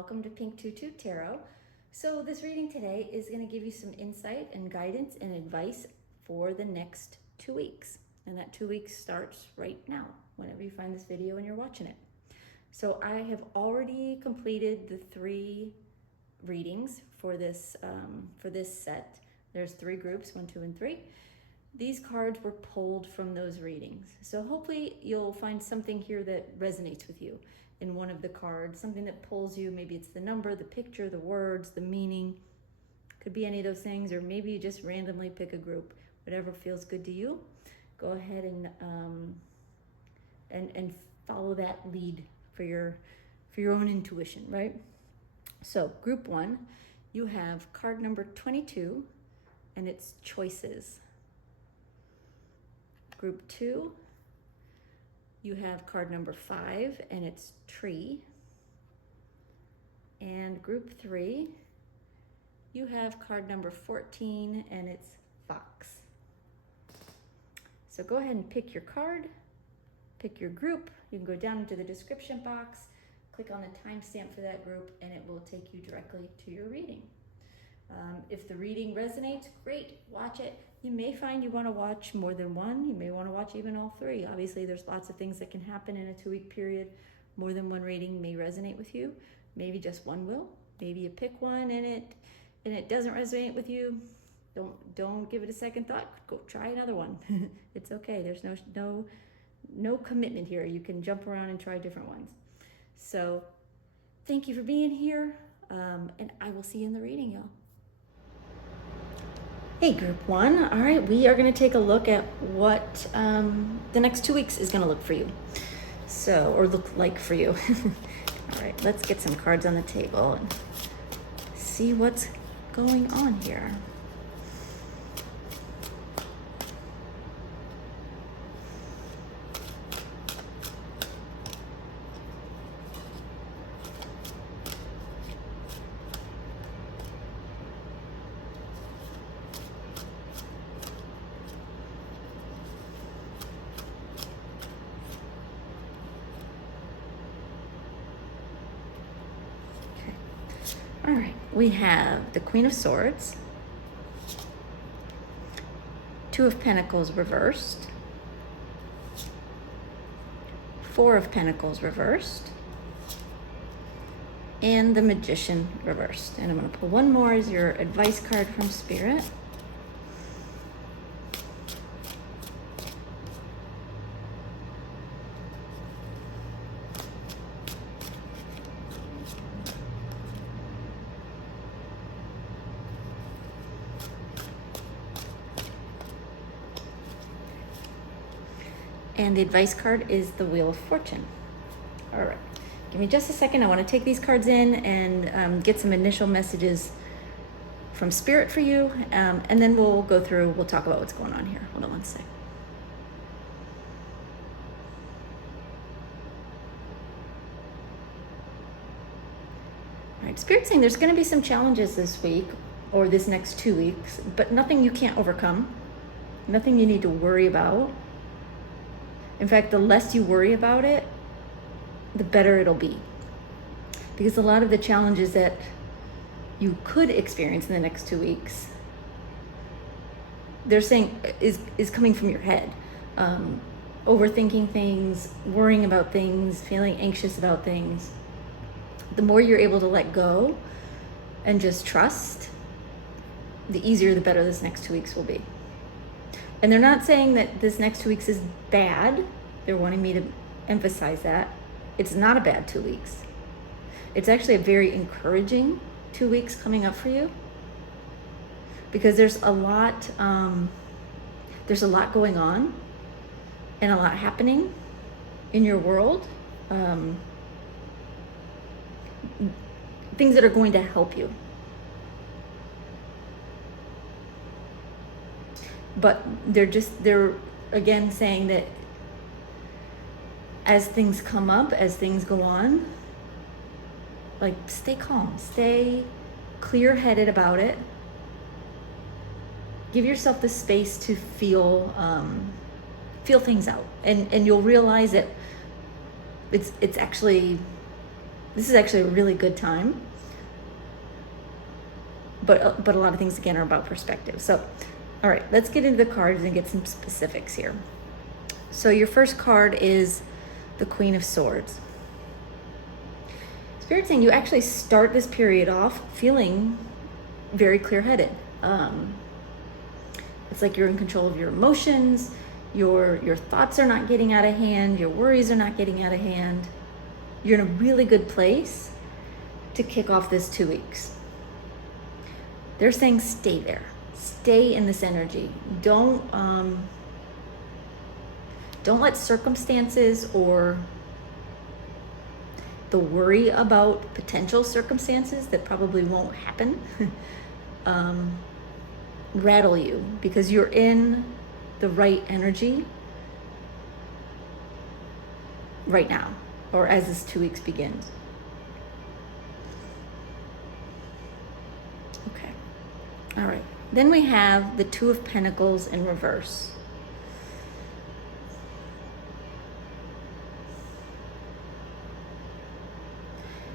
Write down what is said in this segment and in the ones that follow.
welcome to Pink Tutu Tarot. So this reading today is going to give you some insight and guidance and advice for the next 2 weeks. And that 2 weeks starts right now, whenever you find this video and you're watching it. So I have already completed the 3 readings for this set. There's 3 groups, 1, 2, and 3. These cards were pulled from those readings. So hopefully you'll find something here that resonates with you in one of the cards, something that pulls you. Maybe it's the number, the picture, the words, the meaning. Could be any of those things, or maybe you just randomly pick a group. Whatever feels good to you, go ahead and follow that lead for your own intuition, right? So group 1, you have card number 22, and it's choices. Group 2, you have card number 5, and it's tree. And group 3, you have card number 14, and it's fox. So go ahead and pick your card, pick your group. You can go down into the description box, click on the timestamp for that group, and it will take you directly to your reading. If the reading resonates, great, watch it. You may find you want to watch more than one. You may want to watch even all 3. Obviously, there's lots of things that can happen in a 2-week period. More than one reading may resonate with you. Maybe just one will. Maybe you pick one and it doesn't resonate with you. Don't give it a second thought. Go try another one. It's okay. There's no commitment here. You can jump around and try different ones. So thank you for being here, and I will see you in the reading, y'all. Hey, group 1. All right, we are going to take a look at what the next 2 weeks is going to look for you. Or look like for you. All right, let's get some cards on the table and see what's going on here. All right, we have the Queen of Swords, 2 of Pentacles reversed, 4 of Pentacles reversed, and the Magician reversed. And I'm going to pull one more as your advice card from Spirit. And the advice card is the Wheel of Fortune. All right, give me just a second. I want to take these cards in and get some initial messages from Spirit for you. And then we'll go through, we'll talk about what's going on here. Hold on one sec. All right, Spirit's saying there's going to be some challenges this week or this next 2 weeks, but nothing you can't overcome, nothing you need to worry about. In fact, the less you worry about it, the better it'll be. Because a lot of the challenges that you could experience in the next 2 weeks, they're saying is coming from your head. Overthinking things, worrying about things, feeling anxious about things. The more you're able to let go and just trust, the easier, the better this next 2 weeks will be. And they're not saying that this next 2 weeks is bad. They're wanting me to emphasize that. It's not a bad 2 weeks. It's actually a very encouraging 2 weeks coming up for you. Because there's a lot going on and a lot happening in your world. Things that are going to help you. But they're again saying that as things come up, as things go on, like stay calm, stay clear-headed about it. Give yourself the space to feel things out, and you'll realize that it's actually This is actually a really good time. But a lot of things, again, are about perspective. So, all right, let's get into the cards and get some specifics here. So your first card is the Queen of Swords. Spirit's saying you actually start this period off feeling very clear-headed. It's like you're in control of your emotions, your thoughts are not getting out of hand, your worries are not getting out of hand. You're in a really good place to kick off this 2 weeks. They're saying stay there. Stay in this energy. Don't let circumstances or the worry about potential circumstances that probably won't happen rattle you, because you're in the right energy right now, or as this 2 weeks begins. Okay. All right. Then we have the Two of Pentacles in reverse.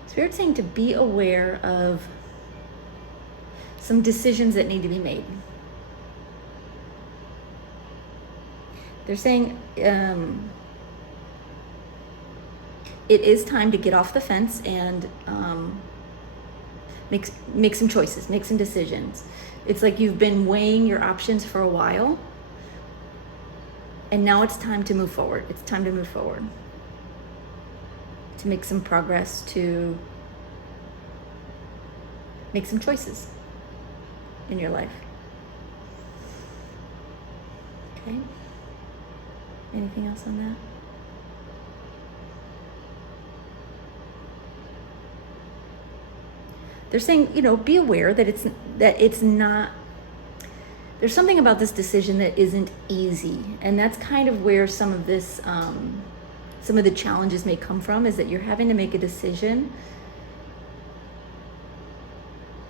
Spirit's saying to be aware of some decisions that need to be made. They're saying it is time to get off the fence and make some choices, make some decisions. It's like you've been weighing your options for a while, and now it's time to move forward. It's time to move forward, to make some progress, to make some choices in your life. Okay. Anything else on that? They're saying, be aware that it's not, there's something about this decision that isn't easy. And that's kind of where some of this, some of the challenges may come from, is that you're having to make a decision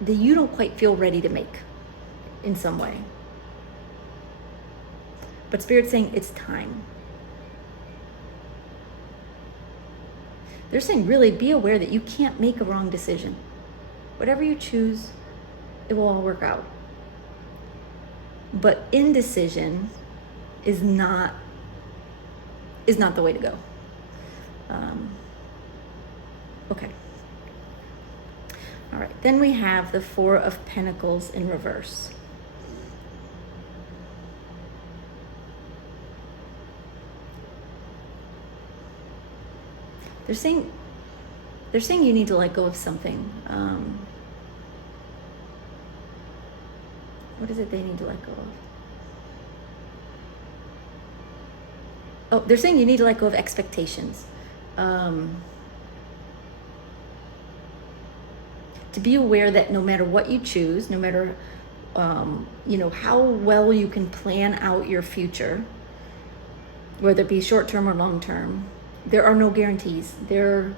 that you don't quite feel ready to make in some way. But Spirit's saying it's time. They're saying really be aware that you can't make a wrong decision. Whatever you choose, it will all work out. But indecision is not the way to go. Okay. All right. Then we have the Four of Pentacles in reverse. They're saying you need to let go of something. What is it they need to let go of? Oh, they're saying you need to let go of expectations. To be aware that no matter what you choose, no matter how well you can plan out your future, whether it be short-term or long-term, there are no guarantees. There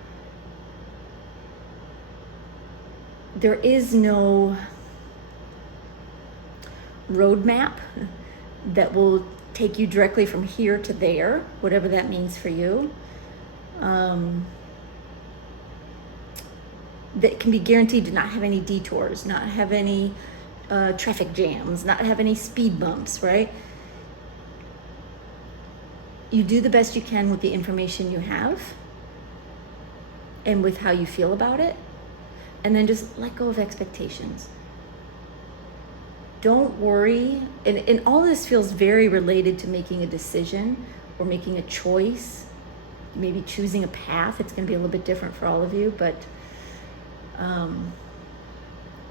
is no roadmap that will take you directly from here to there, whatever that means for you. That can be guaranteed to not have any detours, not have any traffic jams, not have any speed bumps, right? You do the best you can with the information you have and with how you feel about it, and then just let go of expectations. Don't worry, and all this feels very related to making a decision or making a choice, maybe choosing a path. It's going to be a little bit different for all of you, but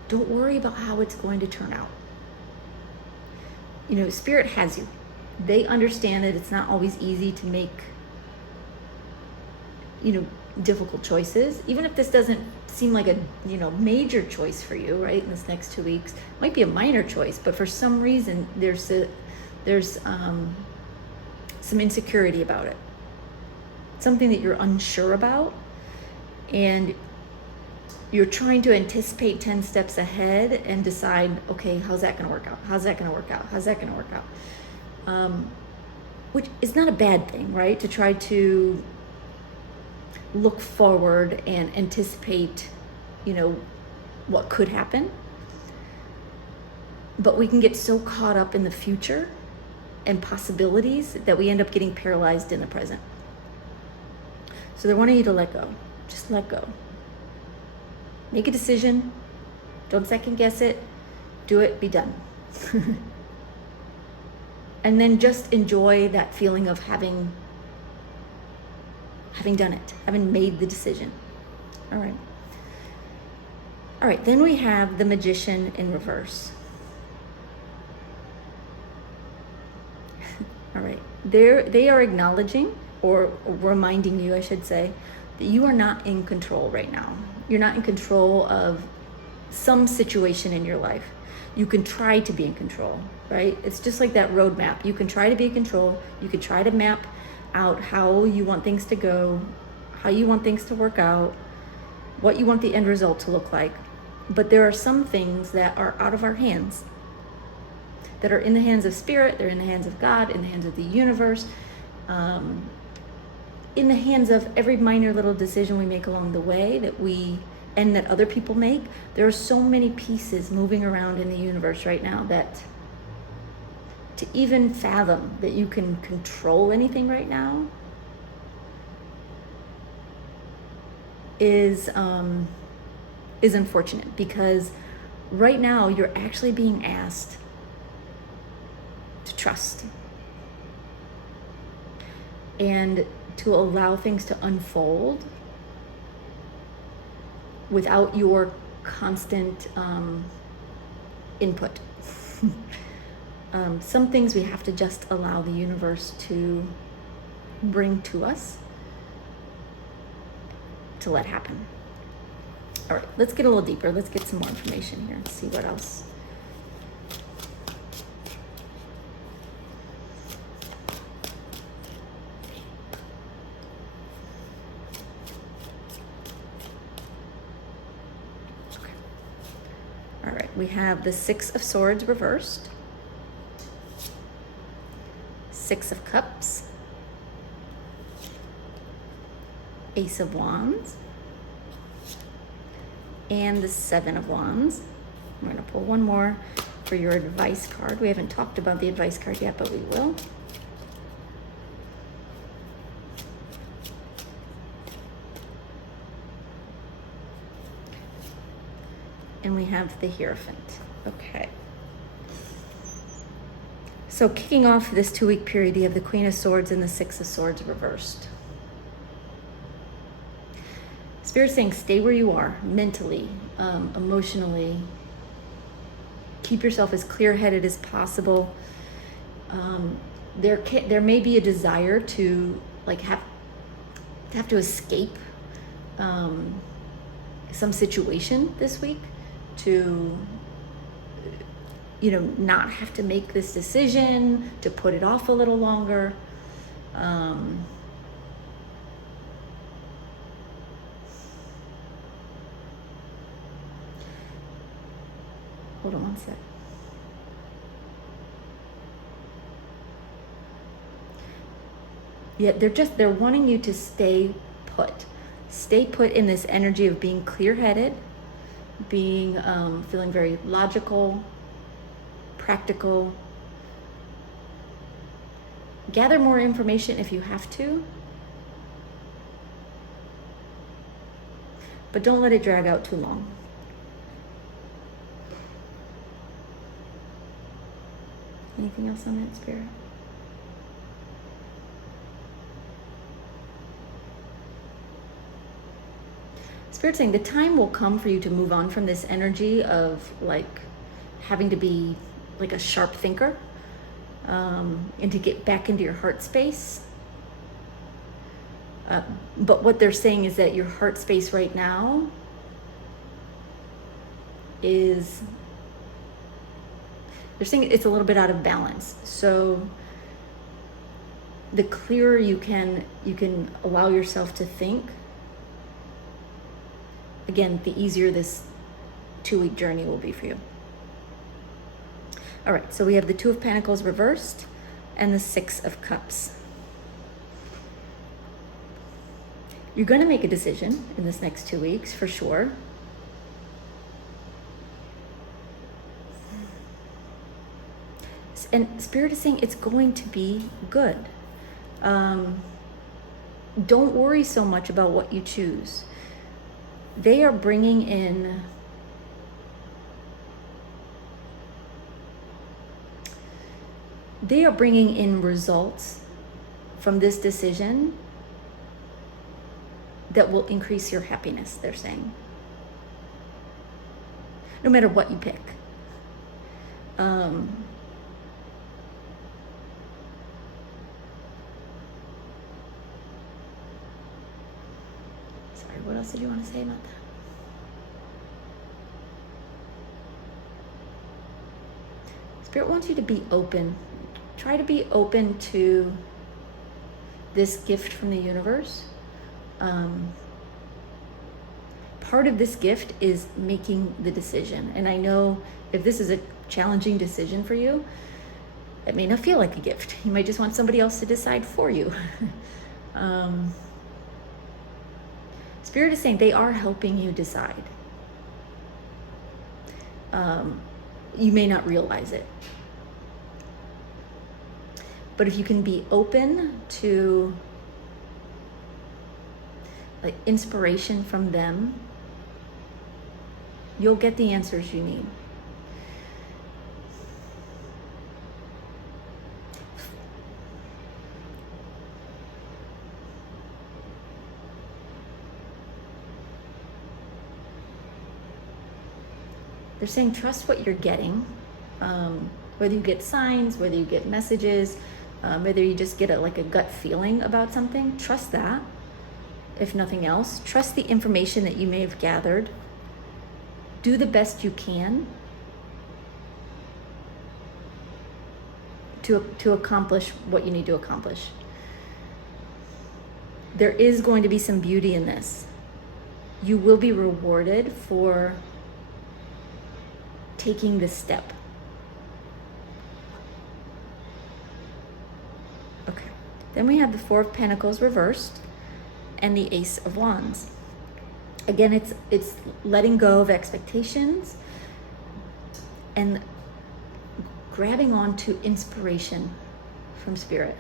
don't worry about how it's going to turn out. Spirit has you. They understand that it's not always easy to make, difficult choices. Even if this doesn't seem like a, major choice for you, right, in this next 2 weeks, it might be a minor choice, but for some reason there's some insecurity about it. Something that you're unsure about, and you're trying to anticipate 10 steps ahead and decide, okay, how's that going to work out? How's that going to work out? How's that going to work out? Which is not a bad thing, right? To try to look forward and anticipate, what could happen. But we can get so caught up in the future and possibilities that we end up getting paralyzed in the present. So they're wanting you to let go. Just let go. Make a decision. Don't second guess it. Do it, be done. And then just enjoy that feeling of having done it, having made the decision. All right, then we have the Magician in reverse. All right, they are acknowledging, or reminding you, I should say, that you are not in control right now. You're not in control of some situation in your life. You can try to be in control, right? It's just like that roadmap. You can try to be in control. You can try to map out how you want things to go, how you want things to work out, what you want the end result to look like. But there are some things that are out of our hands, that are in the hands of Spirit, they're in the hands of God, in the hands of the universe, in the hands of every minor little decision we make along the way and that other people make. There are so many pieces moving around in the universe right now that to even fathom that you can control anything right now is unfortunate, because right now you're actually being asked to trust and to allow things to unfold without your constant input. Some things we have to just allow the universe to bring to us to let happen. All right, let's get a little deeper. Let's get some more information here and see what else. Okay. All right, we have the Six of Swords reversed, Six of Cups, Ace of Wands, and the Seven of Wands. I'm going to pull one more for your advice card. We haven't talked about the advice card yet, but we will. And we have the Hierophant. Okay. So kicking off this 2-week period, you have the Queen of Swords and the Six of Swords reversed. Spirit's saying stay where you are, mentally, emotionally. Keep yourself as clear-headed as possible. There may be a desire to have to escape some situation this week, to not have to make this decision, to put it off a little longer. Hold on one sec. Yeah, they're wanting you to stay put. Stay put in this energy of being clear-headed, being feeling very logical, practical. Gather more information if you have to, but don't let it drag out too long. Anything else on that, Spirit? Spirit's saying the time will come for you to move on from this energy of having to be like a sharp thinker, and to get back into your heart space. But what they're saying is that your heart space right now is, they're saying it's a little bit out of balance. So the clearer you can allow yourself to think, again, the easier this 2-week journey will be for you. All right, so we have the Two of Pentacles reversed and the Six of Cups. You're going to make a decision in this next 2 weeks for sure. And Spirit is saying it's going to be good. Don't worry so much about what you choose. They are bringing in results from this decision that will increase your happiness, they're saying. No matter what you pick. What else did you want to say about that? Spirit wants you to be open. Try to be open to this gift from the universe. Part of this gift is making the decision. And I know if this is a challenging decision for you, it may not feel like a gift. You might just want somebody else to decide for you. Spirit is saying they are helping you decide. You may not realize it. But if you can be open to like inspiration from them, you'll get the answers you need. They're saying trust what you're getting, whether you get signs, whether you get messages, whether you just get a gut feeling about something, trust that, if nothing else. Trust the information that you may have gathered. Do the best you can to accomplish what you need to accomplish. There is going to be some beauty in this. You will be rewarded for taking this step. Okay. Then we have the Four of Pentacles reversed and the Ace of Wands. Again, it's letting go of expectations and grabbing on to inspiration from Spirit.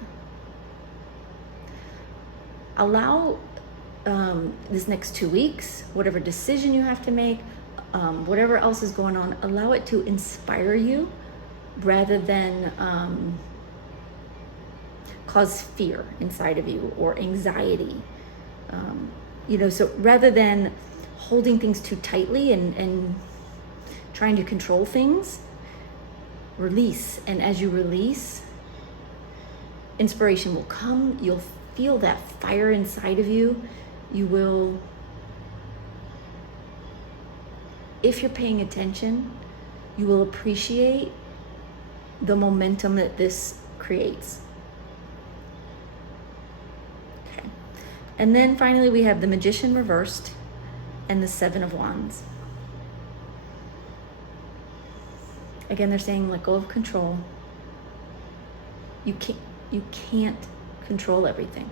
Allow this next 2 weeks, whatever decision you have to make, whatever else is going on, allow it to inspire you rather than cause fear inside of you or anxiety. So rather than holding things too tightly and trying to control things, release. And as you release, inspiration will come. You'll feel that fire inside of you. You will, if you're paying attention, you will appreciate the momentum that this creates. Okay. And then finally we have the Magician reversed and the Seven of Wands. Again, they're saying let go of control. You can't control everything.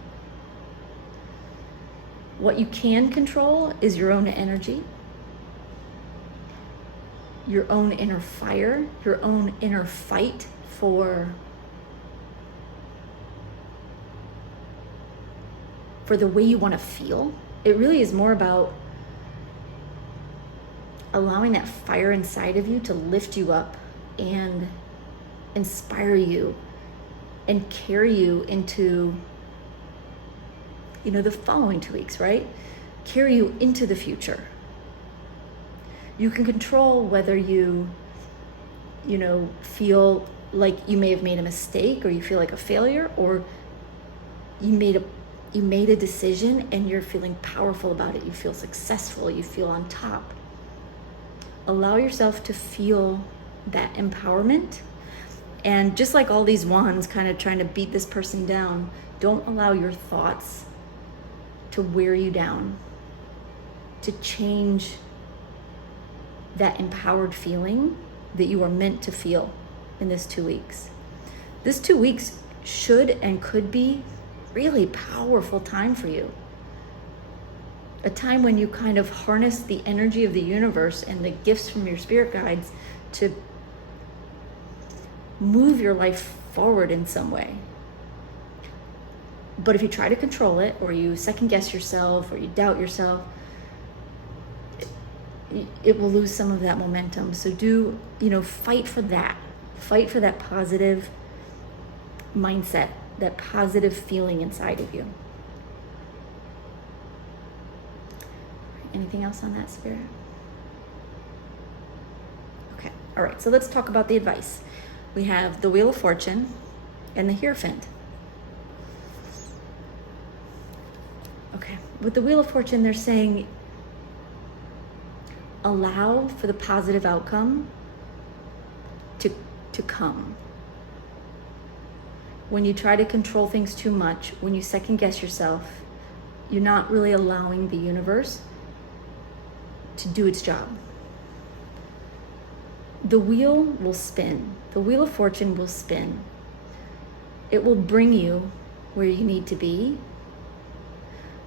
What you can control is your own energy, your own inner fire, your own inner fight for the way you want to feel. It really is more about allowing that fire inside of you to lift you up and inspire you and carry you into, the following 2 weeks, right? Carry you into the future. You can control whether you feel like you may have made a mistake or you feel like a failure, or you made a decision and you're feeling powerful about it. You feel successful. You feel on top. Allow yourself to feel that empowerment. And just like all these wands kind of trying to beat this person down, don't allow your thoughts to wear you down, to change that empowered feeling that you are meant to feel in this 2 weeks. This 2 weeks should and could be really powerful time for you. a time when you kind of harness the energy of the universe and the gifts from your spirit guides to move your life forward in some way. But if you try to control it, or you second guess yourself, or you doubt yourself, it will lose some of that momentum. So fight for that. Fight for that positive mindset, that positive feeling inside of you. Anything else on that, Spirit? Okay, all right, so let's talk about the advice. We have the Wheel of Fortune and the Hierophant. Okay, with the Wheel of Fortune, they're saying allow for the positive outcome to come. When you try to control things too much, when you second guess yourself, you're not really allowing the universe to do its job. The wheel will spin. The Wheel of Fortune will spin. It will bring you where you need to be.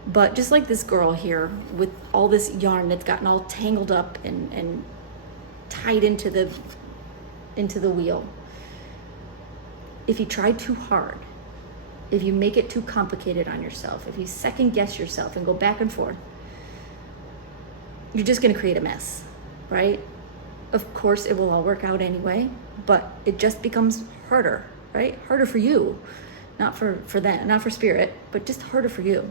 But just like this girl here with all this yarn that's gotten all tangled up and tied into the wheel, if you try too hard, if you make it too complicated on yourself, if you second guess yourself and go back and forth, you're just going to create a mess, right? Of course, it will all work out anyway, but it just becomes harder, right? Harder for you, not for them, not for spirit, but just harder for you.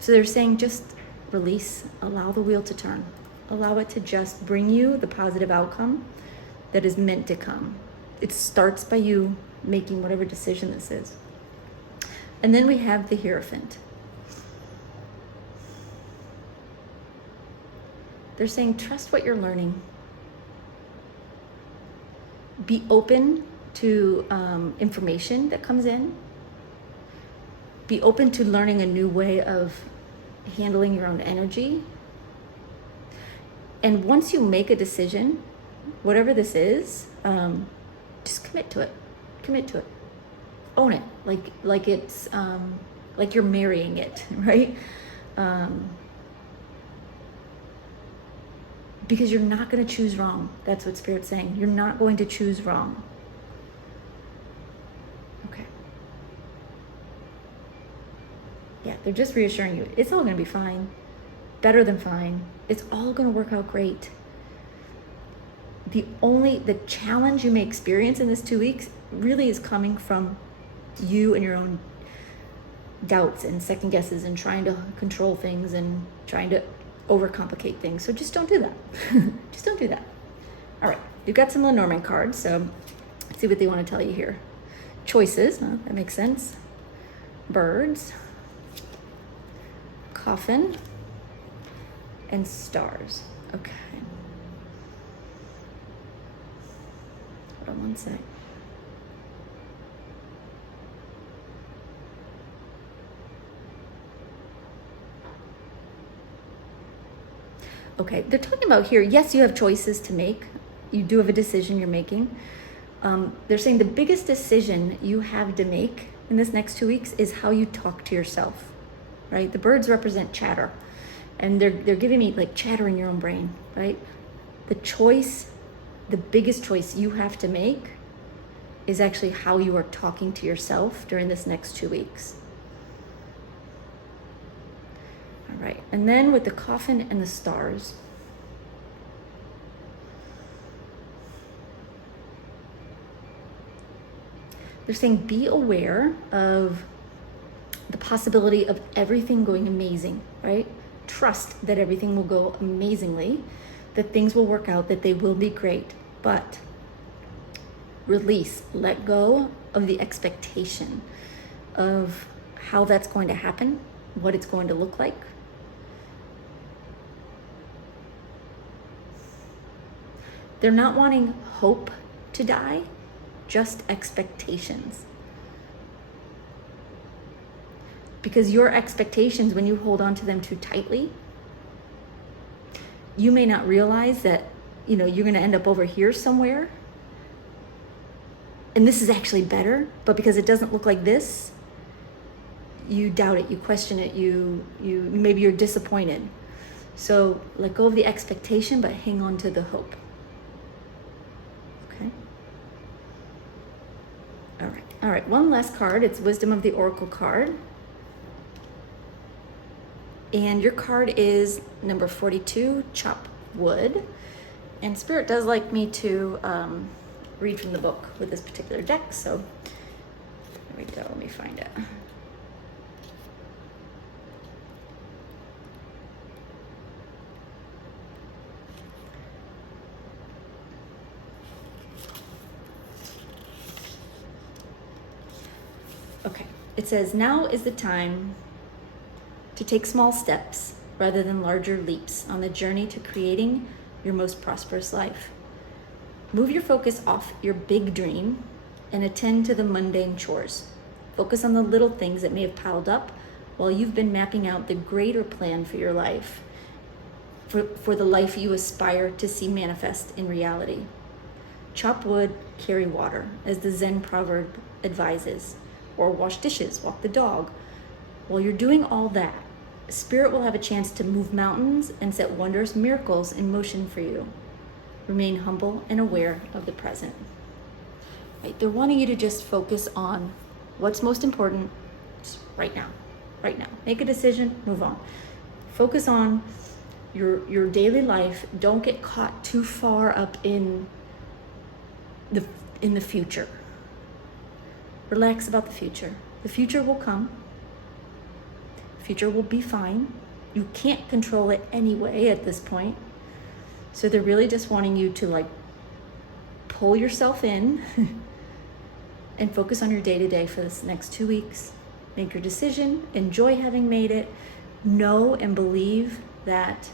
So they're saying just release, allow the wheel to turn, allow it to just bring you the positive outcome that is meant to come. It starts by you making whatever decision this is. And then we have the Hierophant. They're saying trust what you're learning. Be open to information that comes in. Be open to learning a new way of handling your own energy. And once you make a decision, whatever this is, just commit to it. Commit to it. Own it. Like it's like you're marrying it, right? Because you're not going to choose wrong. That's what Spirit's saying. You're not going to choose wrong. Okay. Yeah, they're just reassuring you. It's all going to be fine. Better than fine. It's all going to work out great. The challenge you may experience in this 2 weeks really is coming from you and your own doubts and second guesses and trying to control things and trying to overcomplicate things. So just don't do that. Just don't do that. All right, you've got some Lenormand cards, so let's see what they want to tell you here. Choices, that makes sense. Birds, coffin, and stars. Okay. Hold on one sec. Okay, they're talking about here, yes, you have choices to make. You do have a decision you're making. They're saying the biggest decision you have to make in this next 2 weeks is how you talk to yourself, right? The birds represent chatter, and they're giving me like chatter in your own brain, right? The biggest choice you have to make is actually how you are talking to yourself during this next 2 weeks. All right, and then with the coffin and the stars, they're saying be aware of the possibility of everything going amazing, right? Trust that everything will go amazingly, that things will work out, that they will be great, but release, let go of the expectation of how that's going to happen, what it's going to look like. They're not wanting hope to die, just expectations. Because your expectations, when you hold on to them too tightly, you may not realize that, you're going to end up over here somewhere. And this is actually better, but because it doesn't look like this, you doubt it, you question it, you maybe you're disappointed. So let go of the expectation, but hang on to the hope. Okay. All right, one last card. It's Wisdom of the Oracle card. And your card is number 42, Chop Wood. And Spirit does like me to read from the book with this particular deck, so there we go, let me find it. Okay, it says, now is the time to take small steps rather than larger leaps on the journey to creating your most prosperous life. Move your focus off your big dream and attend to the mundane chores. Focus on the little things that may have piled up while you've been mapping out the greater plan for your life, for the life you aspire to see manifest in reality. Chop wood, carry water, as the Zen proverb advises, or wash dishes, walk the dog. While you're doing all that, Spirit will have a chance to move mountains and set wondrous miracles in motion for you. Remain humble and aware of the present. Right? They're wanting you to just focus on what's most important right now. Right now. Make a decision, move on. Focus on your daily life. Don't get caught too far up in the future. Relax about the future. The future will come. The future will be fine. You can't control it anyway at this point. So they're really just wanting you to like pull yourself in and focus on your day-to-day for this next 2 weeks. Make your decision, enjoy having made it, know and believe that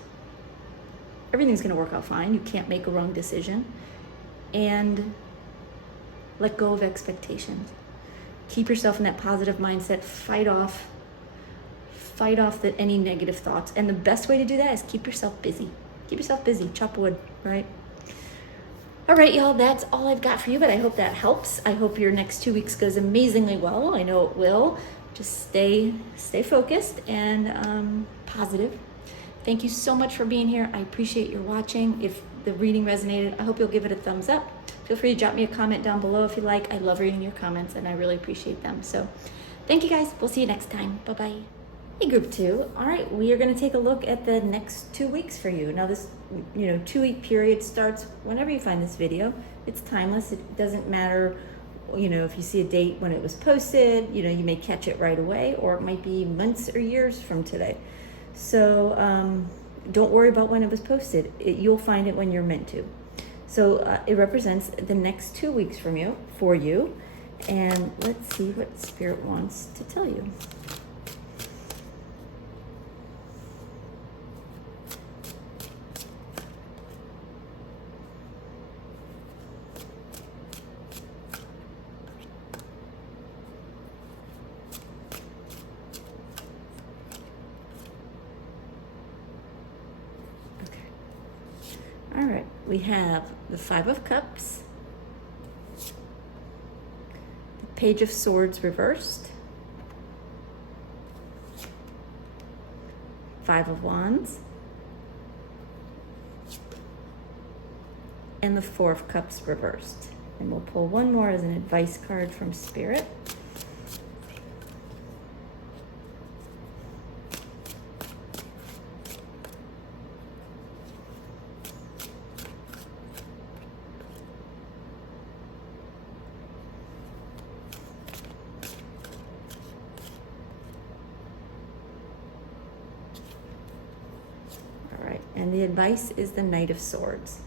everything's gonna work out fine. You can't make a wrong decision. And let go of expectations. Keep yourself in that positive mindset. Fight off any negative thoughts. And the best way to do that is keep yourself busy. Keep yourself busy. Chop wood, right? All right, y'all, that's all I've got for you, but I hope that helps. I hope your next 2 weeks goes amazingly well. I know it will. Just stay focused and positive. Thank you so much for being here. I appreciate your watching. If the reading resonated, I hope you'll give it a thumbs up. Feel free to drop me a comment down below if you like. I love reading your comments and I really appreciate them. So thank you guys. We'll see you next time. Bye-bye. Hey, group 2. All right, we are going to take a look at the next 2 weeks for you. Now this 2-week period starts whenever you find this video. It's timeless. It doesn't matter, if you see a date when it was posted, you may catch it right away, or it might be months or years from today. So don't worry about when it was posted. You'll find it when you're meant to. So it represents the next 2 weeks for you. And let's see what Spirit wants to tell you. All right, we have the 5 of Cups, the Page of Swords reversed, 5 of Wands, and the 4 of Cups reversed. And we'll pull one more as an advice card from Spirit. And the advice is the Knight of Swords.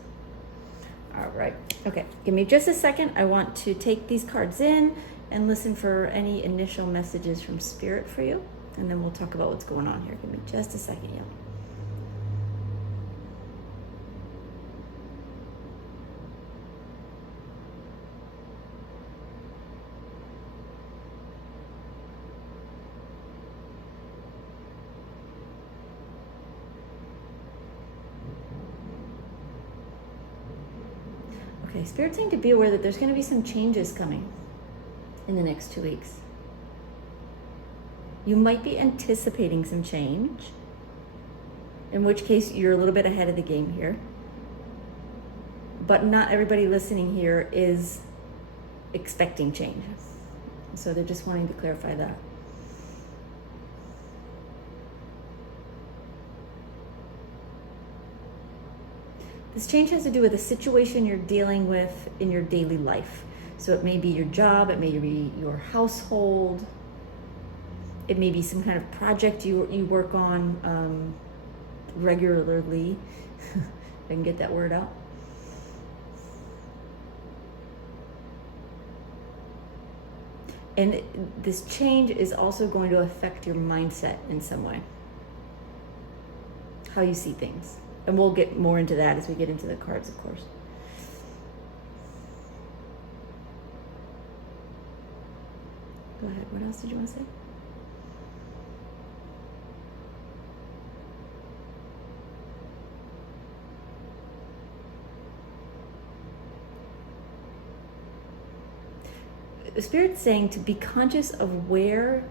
All right, okay, give me just a second. I want to take these cards in and listen for any initial messages from Spirit for you, and then we'll talk about what's going on here. Give me just a second, y'all. Okay, Spirit's saying to be aware that there's going to be some changes coming in the next 2 weeks. You might be anticipating some change, in which case you're a little bit ahead of the game here. But not everybody listening here is expecting change. So they're just wanting to clarify that. This change has to do with a situation you're dealing with in your daily life. So it may be your job, it may be your household, it may be some kind of project you work on regularly. If I can get that word out. And this change is also going to affect your mindset in some way. How you see things. And we'll get more into that as we get into the cards, of course. Go ahead. What else did you want to say? The Spirit's saying to be conscious of where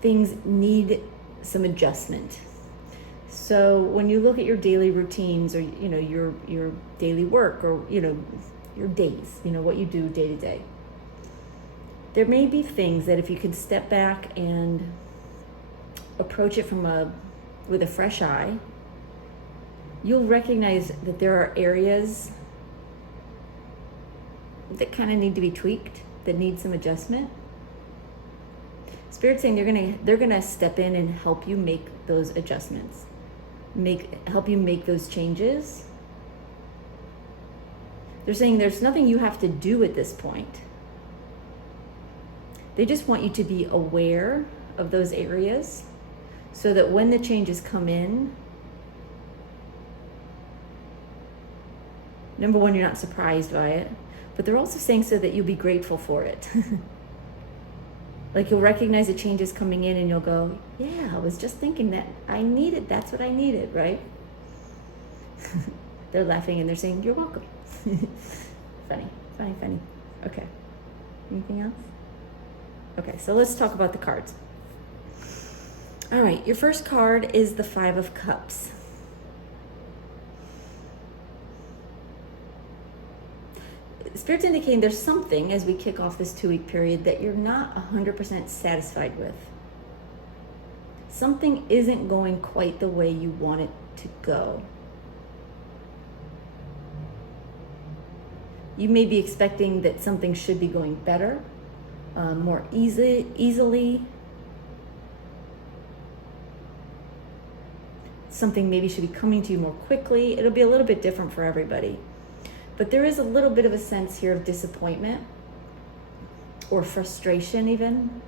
things need some adjustment. So when you look at your daily routines, or your daily work, or your days, what you do day to day, there may be things that if you could step back and approach it with a fresh eye, you'll recognize that there are areas that kind of need to be tweaked, that need some adjustment. Spirit's saying they're gonna step in and help you make those adjustments, help you make those changes. They're saying there's nothing you have to do at this point. They just want you to be aware of those areas so that when the changes come in, number one, you're not surprised by it, but they're also saying so that you'll be grateful for it. Like you'll recognize the changes coming in and you'll go, yeah, I was just thinking that's what I needed, right? They're laughing and they're saying, you're welcome. Funny. Okay. Anything else? Okay, so let's talk about the cards. All right, your first card is the Five of Cups. Spirit's indicating there's something as we kick off this 2-week period that you're not 100% satisfied with. Something isn't going quite the way you want it to go. You may be expecting that something should be going better, more easily. Something maybe should be coming to you more quickly. It'll be a little bit different for everybody. But there is a little bit of a sense here of disappointment or frustration even.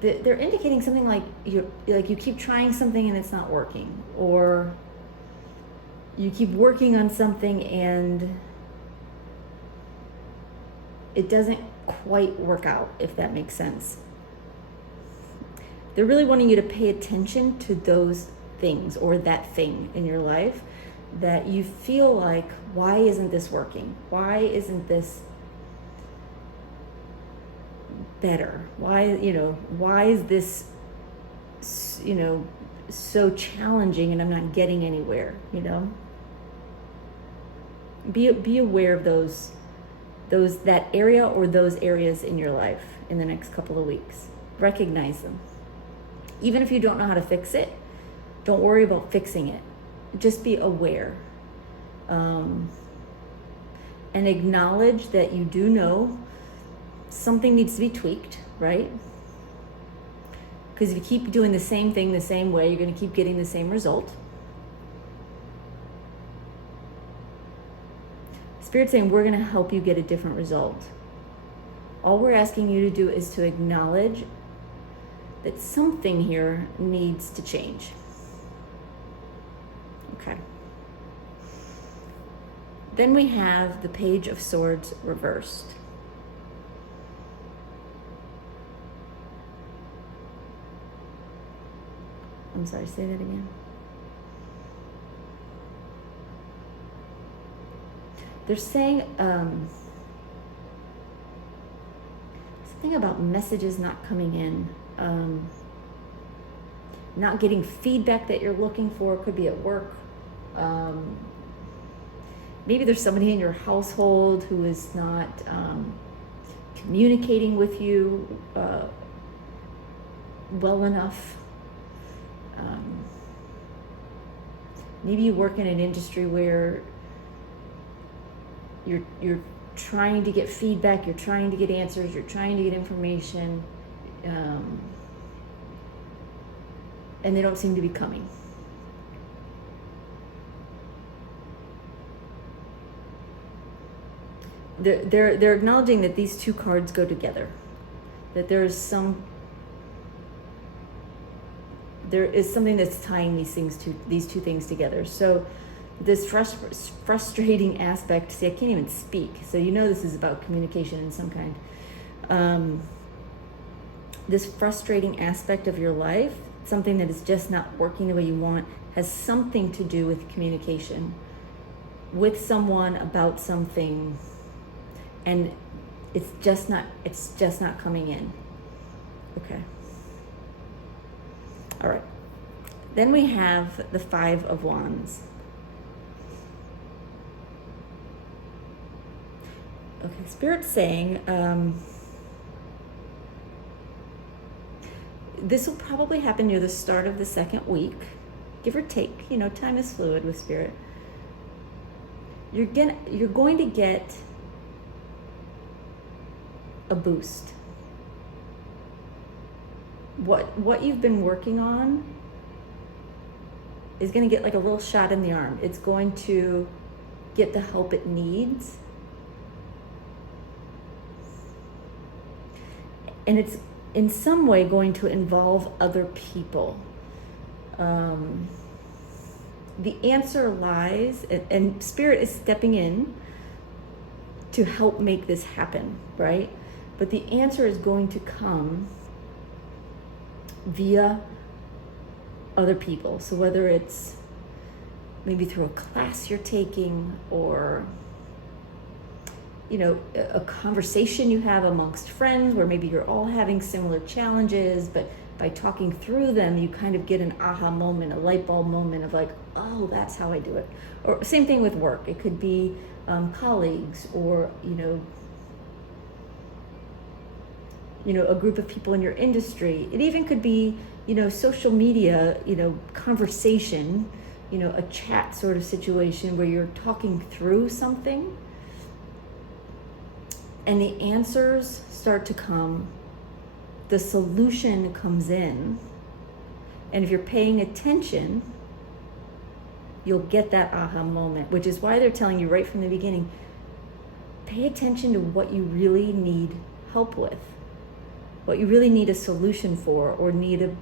They're indicating something like you keep trying something and it's not working, or you keep working on something and it doesn't quite work out, if that makes sense. They're really wanting you to pay attention to those things or that thing in your life that you feel like, why isn't this working? Why isn't this better? Why is this, so challenging and I'm not getting anywhere, Be aware of that area or those areas in your life in the next couple of weeks. Recognize them. Even if you don't know how to fix it, don't worry about fixing it. Just be aware. And acknowledge that you do know something needs to be tweaked, right? Because if you keep doing the same thing the same way, you're going to keep getting the same result. Spirit's saying we're going to help you get a different result. All we're asking you to do is to acknowledge that something here needs to change. Okay. Then we have the Page of Swords reversed. I'm sorry, say that again. they're saying something about messages not coming in, not getting feedback that you're looking for. It could be at work. Maybe there's somebody in your household who is not communicating with you well enough. Maybe you work in an industry where you're trying to get feedback, you're trying to get answers, you're trying to get information, and they don't seem to be coming. They're acknowledging that these two cards go together, that there is something that's tying these two things together. So this frustrating aspect, see, I can't even speak, so you know this is about communication in some kind. This frustrating aspect of your life, something that is just not working the way you want, has something to do with communication with someone about something, and it's just not coming in. Okay. All right. Then we have the Five of Wands. Okay, Spirit's saying this will probably happen near the start of the second week, give or take. You know, time is fluid with Spirit. You're going to get a boost. What you've been working on is going to get like a little shot in the arm. It's going to get the help it needs. And it's in some way going to involve other people. The answer lies, and Spirit is stepping in to help make this happen, right? But the answer is going to come via other people. So whether it's maybe through a class you're taking, or you know, a conversation you have amongst friends where maybe you're all having similar challenges, but by talking through them, you kind of get an aha moment, a light bulb moment of like, oh, that's how I do it. Or same thing with work. It could be colleagues, or, a group of people in your industry. It even could be, social media, conversation, a chat sort of situation where you're talking through something. And the answers start to come, the solution comes in, and if you're paying attention, you'll get that aha moment, which is why they're telling you right from the beginning, pay attention to what you really need help with, what you really need a solution for, or need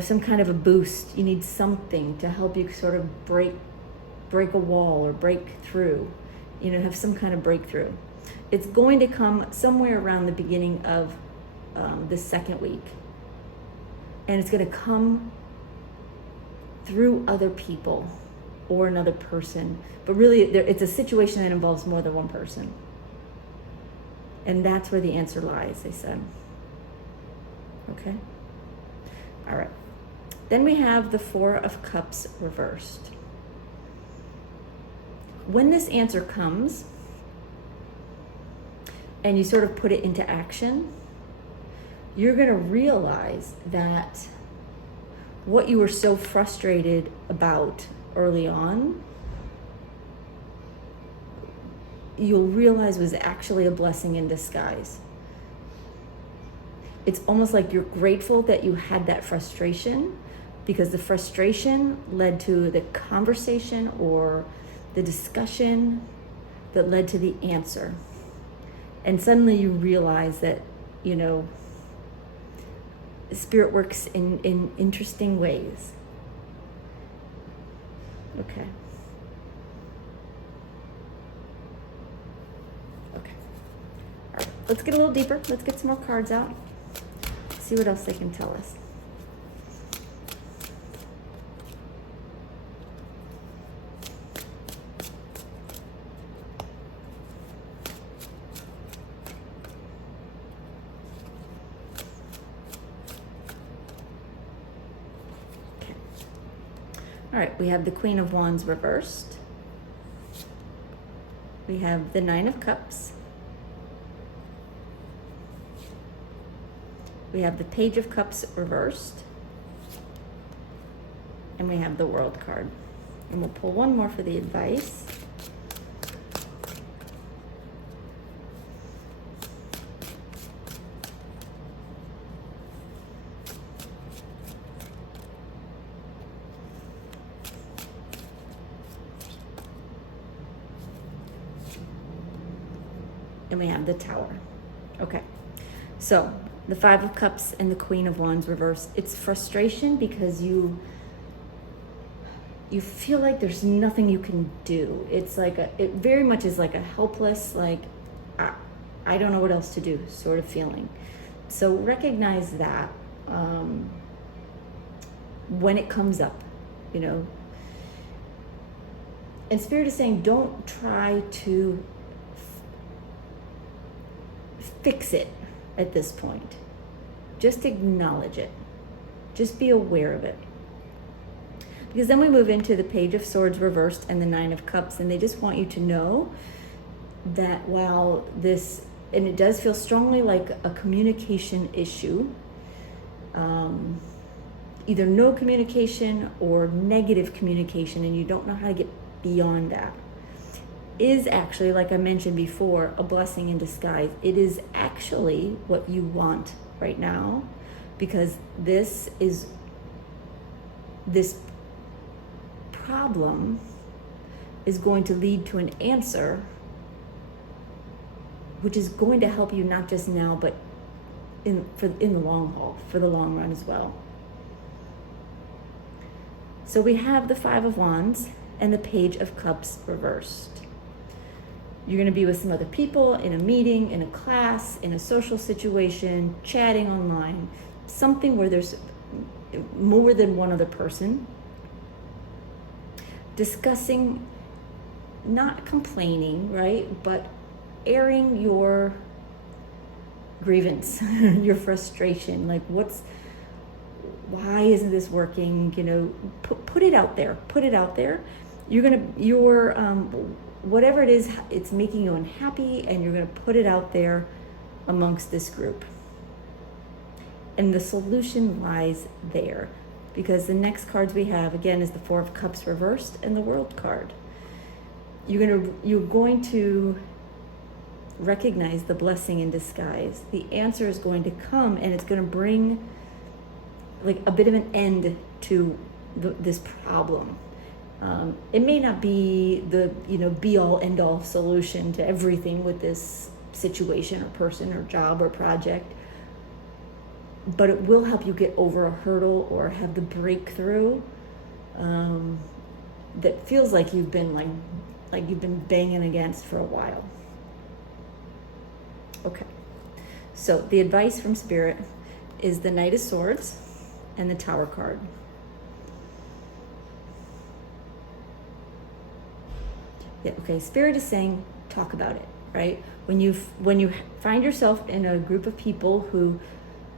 some kind of a boost. You need something to help you sort of break a wall or break through, have some kind of breakthrough. It's going to come somewhere around the beginning of the second week. And it's going to come through other people or another person. But really, it's a situation that involves more than one person. And that's where the answer lies, they said. Okay? All right. Then we have the Four of Cups reversed. When this answer comes, and you sort of put it into action, you're going to realize that what you were so frustrated about early on, you'll realize was actually a blessing in disguise. It's almost like you're grateful that you had that frustration, because the frustration led to the conversation or the discussion that led to the answer. And suddenly you realize that, Spirit works in interesting ways. Okay. All right. Let's get a little deeper. Let's get some more cards out. See what else they can tell us. All right, we have the Queen of Wands reversed. We have the Nine of Cups. We have the Page of Cups reversed. And we have the World card. And we'll pull one more for the advice. And we have the Tower. Okay, so the Five of Cups and the Queen of Wands reversed. It's frustration because you feel like there's nothing you can do. It's like it very much is like a helpless, like, I don't know what else to do sort of feeling. So recognize that when it comes up, you know. And Spirit is saying, don't try to fix it at this point. Just acknowledge it. Just be aware of it. Because then we move into the Page of Swords reversed and the Nine of Cups, and they just want you to know that while this, and it does feel strongly like a communication issue, either no communication or negative communication, and you don't know how to get beyond that, is actually, like I mentioned before, a blessing in disguise. It is actually what you want right now, because this problem is going to lead to an answer which is going to help you not just now, but in the long haul, for the long run as well. So we have the Five of Wands and the Page of Cups reversed. You're going to be with some other people in a meeting, in a class, in a social situation, chatting online, something where there's more than one other person, discussing, not complaining, right, but airing your grievance, your frustration, like why isn't this working, you know, put it out there, whatever it is, it's making you unhappy, and you're going to put it out there amongst this group. And the solution lies there, because the next cards we have, again, is the Four of Cups reversed and the World card. You're going to recognize the blessing in disguise. The answer is going to come, and it's going to bring like a bit of an end to this problem. It may not be the be all end all solution to everything with this situation or person or job or project, but it will help you get over a hurdle or have the breakthrough that feels like you've been like you've been banging against for a while. Okay, so the advice from Spirit is the Knight of Swords and the Tower card. Yeah, okay, Spirit is saying talk about it, right? When you find yourself in a group of people who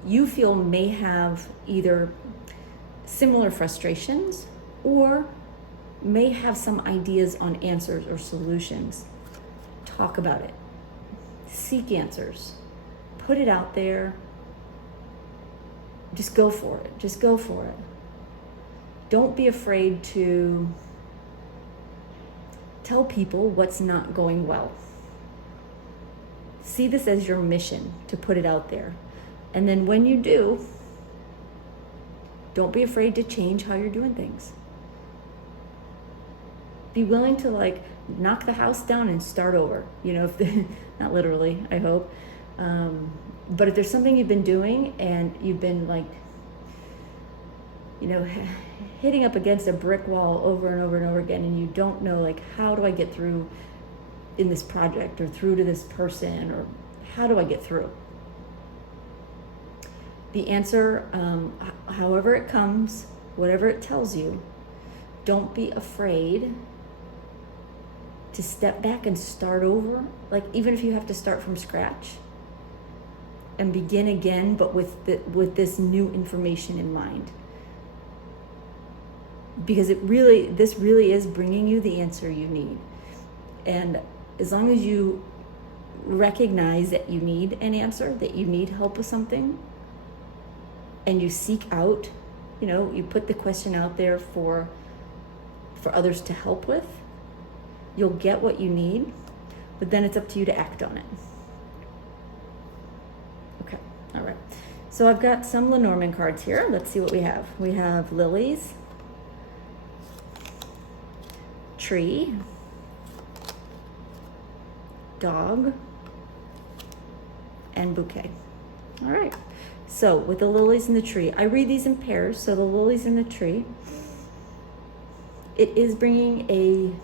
you feel may have either similar frustrations or may have some ideas on answers or solutions, talk about it. Seek answers. Put it out there. Just go for it. Just go for it. Don't be afraid to tell people what's not going well. See this as your mission to put it out there. And then when you do, don't be afraid to change how you're doing things. Be willing to knock the house down and start over. Not literally, I hope. But if there's something you've been doing and you've been hitting up against a brick wall over and over and over again, and you don't know how do I get through in this project or through to this person, or how do I get through? The answer, however it comes, whatever it tells you, don't be afraid to step back and start over, even if you have to start from scratch and begin again, but with this new information in mind. because this really is bringing you the answer you need. And as long as you recognize that you need an answer, that you need help with something, and you seek out, you put the question out there for others to help with, you'll get what you need, but then it's up to you to act on it. Okay, all right. So I've got some Lenormand cards here. Let's see what we have. We have lilies, tree, dog, and bouquet. All right. So with the lilies in the tree, I read these in pairs. So the lilies in the tree, it is bringing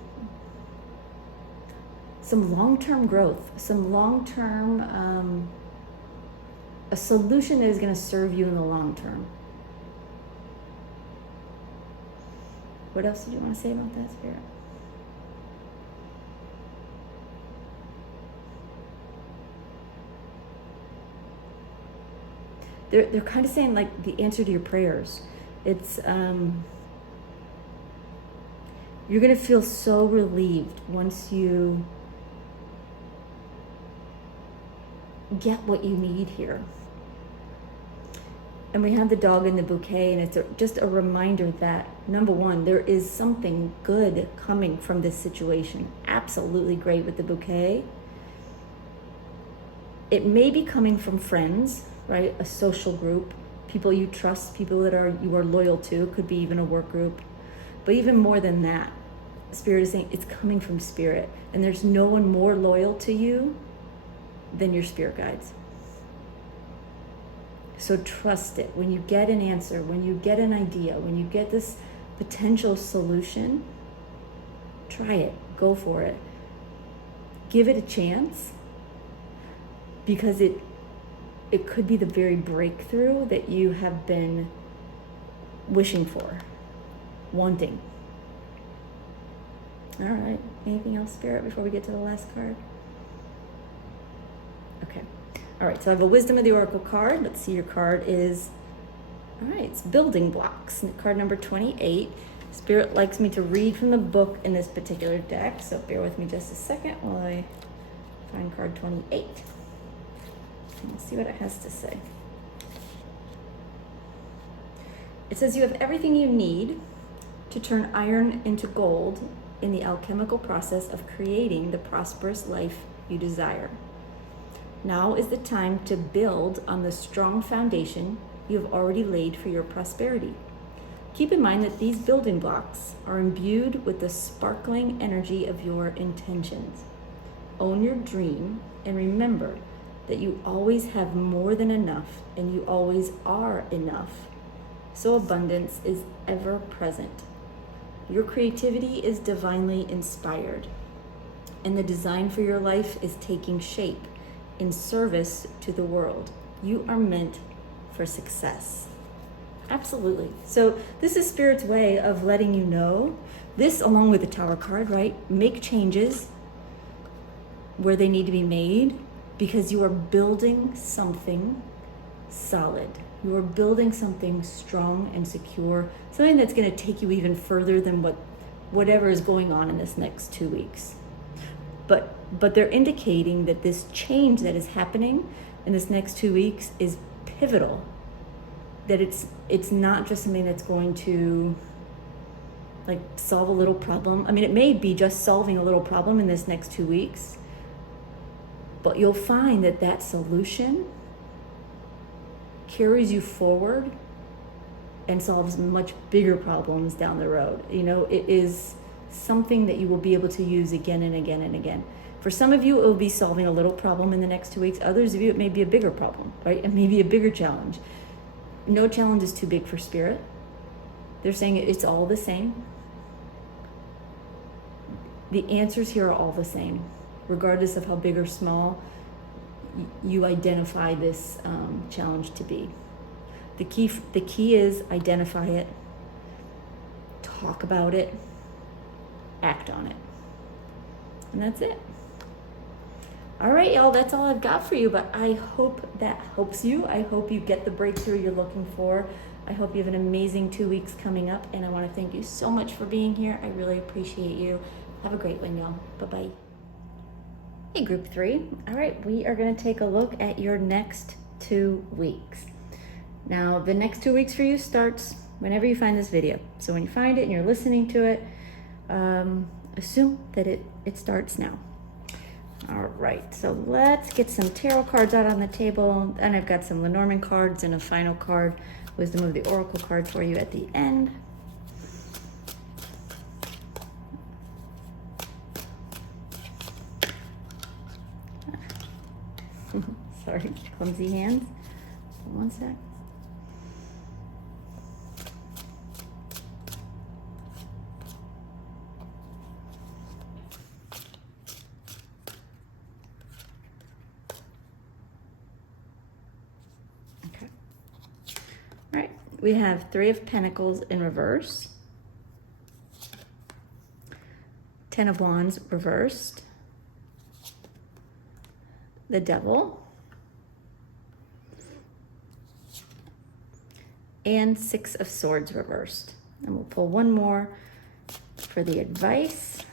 some long-term growth, some long-term, a solution that is going to serve you in the long term. What else did you want to say about that, Spirit? They're kind of saying like the answer to your prayers. It's you're gonna feel so relieved once you get what you need here. And we have the dog in the bouquet, and it's just a reminder that, number one, there is something good coming from this situation. Absolutely great with the bouquet. It may be coming from friends, right? A social group, people you trust, people that you are loyal to. It could be even a work group. But even more than that, Spirit is saying it's coming from Spirit. And there's no one more loyal to you than your spirit guides. So trust it. When you get an answer, when you get an idea, when you get this potential solution, try it. Go for it. Give it a chance, because it could be the very breakthrough that you have been wishing for, wanting. All right. Anything else, Spirit, before we get to the last card? Okay. All right. So I have a Wisdom of the Oracle card. Let's see, your card is, all right, it's Building Blocks. Card number 28. Spirit likes me to read from the book in this particular deck, so bear with me just a second while I find card 28. Let's see what it has to say. It says you have everything you need to turn iron into gold in the alchemical process of creating the prosperous life you desire. Now is the time to build on the strong foundation you have already laid for your prosperity. Keep in mind that these building blocks are imbued with the sparkling energy of your intentions. Own your dream and remember that you always have more than enough and you always are enough. So abundance is ever present. Your creativity is divinely inspired, and the design for your life is taking shape in service to the world. You are meant for success. Absolutely. So this is Spirit's way of letting you know this, along with the Tower card, right? Make changes where they need to be made, because you are building something solid. You are building something strong and secure, something that's going to take you even further than whatever is going on in this next 2 weeks. But they're indicating that this change that is happening in this next 2 weeks is pivotal. That it's not just something that's going to like solve a little problem. I mean, it may be just solving a little problem in this next 2 weeks, but you'll find that that solution carries you forward and solves much bigger problems down the road. You know, it is something that you will be able to use again and again and again. For some of you, it will be solving a little problem in the next 2 weeks. Others of you, it may be a bigger problem, right? It may be a bigger challenge. No challenge is too big for Spirit. They're saying it's all the same. The answers here are all the same. Regardless of how big or small you identify this challenge to be. The key is identify it, talk about it, act on it. And that's it. All right, y'all, that's all I've got for you, but I hope that helps you. I hope you get the breakthrough you're looking for. I hope you have an amazing 2 weeks coming up, and I want to thank you so much for being here. I really appreciate you. Have a great one, y'all. Bye-bye. Hey, group 3. All right, we are going to take a look at your next 2 weeks. Now, the next 2 weeks for you starts whenever you find this video. So when you find it and you're listening to it, assume that it starts now. All right, so let's get some tarot cards out on the table. And I've got some Lenormand cards and a final card, Wisdom of the Oracle card for you at the end. Sorry, clumsy hands. One sec. Okay. All right, we have 3 of Pentacles in reverse, 10 of Wands reversed, the Devil, and 6 of Swords reversed. And we'll pull one more for the advice.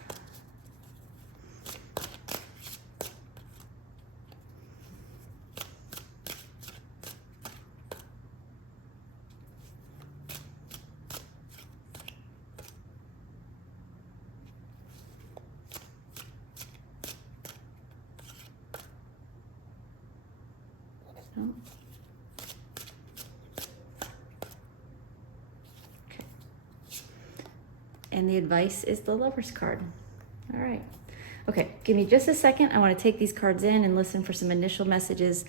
Okay. And the advice is the Lover's card. All right. Okay, give me just a second. I want to take these cards in and listen for some initial messages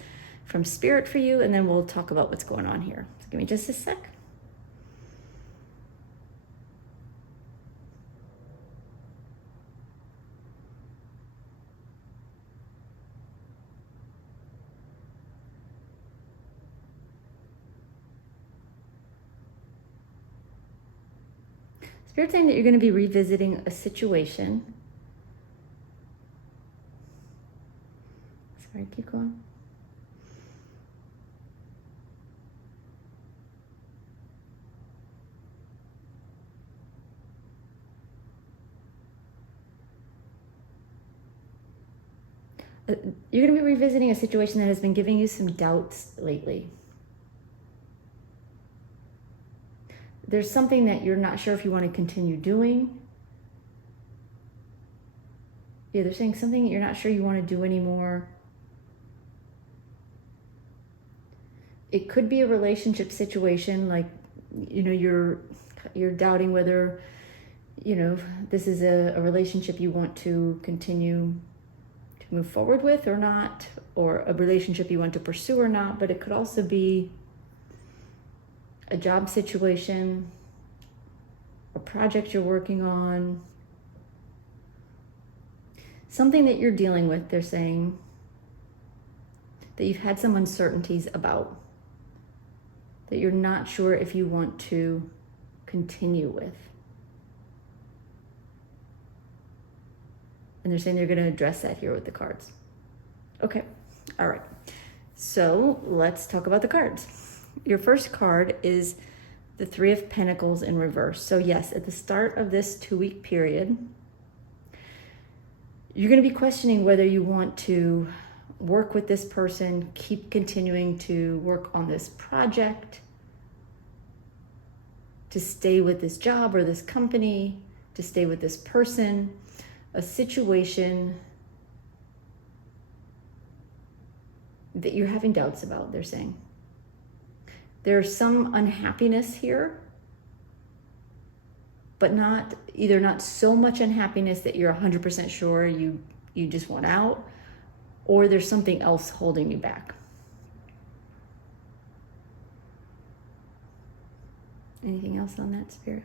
from Spirit for you, and then we'll talk about what's going on here. So give me just a sec. Spirit's saying that you're going to be revisiting a situation. Sorry, keep going. You're going to be revisiting a situation that has been giving you some doubts lately. There's something that you're not sure if you want to continue doing. Yeah, they're saying something that you're not sure you want to do anymore. It could be a relationship situation, like, you know, you're doubting whether, you know, this is a relationship you want to continue to move forward with or not, or a relationship you want to pursue or not, but it could also be a job situation, a project you're working on, something that you're dealing with. They're saying that you've had some uncertainties about, that you're not sure if you want to continue with. And they're saying they're going to address that here with the cards. Okay, all right. So let's talk about the cards. Your first card is the 3 of Pentacles in reverse. So yes, at the start of this 2-week period, you're going to be questioning whether you want to work with this person, keep continuing to work on this project, to stay with this job or this company, to stay with this person, a situation that you're having doubts about, they're saying. There's some unhappiness here, but not so much unhappiness that you're 100% sure you just want out, or there's something else holding you back. Anything else on that, Spirit?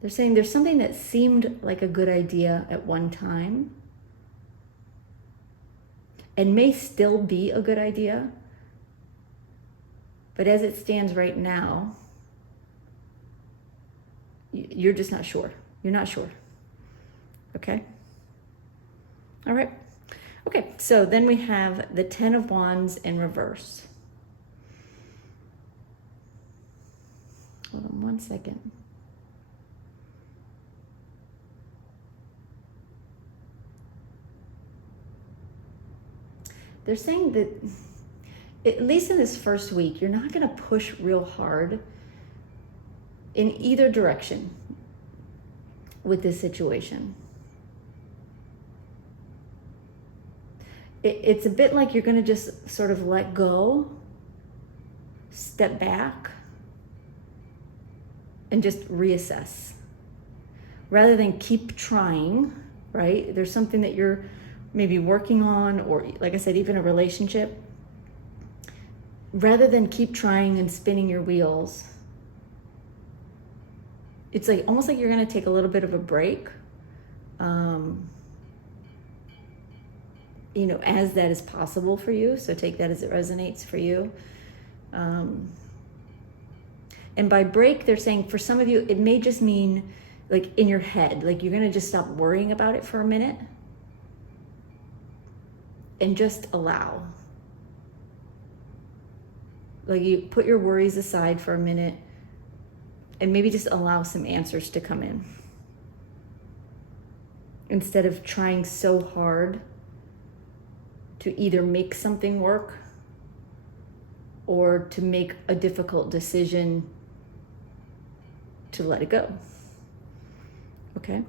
They're saying there's something that seemed like a good idea at one time and may still be a good idea, but as it stands right now, you're just not sure. You're not sure. Okay? All right. Okay, so then we have the Ten of Wands in reverse. Hold on one second. They're saying that, at least in this first week, you're not going to push real hard in either direction with this situation. It's a bit like you're going to just sort of let go, step back, and just reassess. Rather than keep trying, right? There's something that you're maybe working on, or like I said, even a relationship. Rather than keep trying and spinning your wheels, it's like almost like you're going to take a little bit of a break, you know, as that is possible for you. So take that as it resonates for you. And by break, they're saying for some of you, it may just mean like in your head, like you're going to just stop worrying about it for a minute and just allow. Like you put your worries aside for a minute and maybe just allow some answers to come in. Instead of trying so hard to either make something work or to make a difficult decision to let it go. Okay?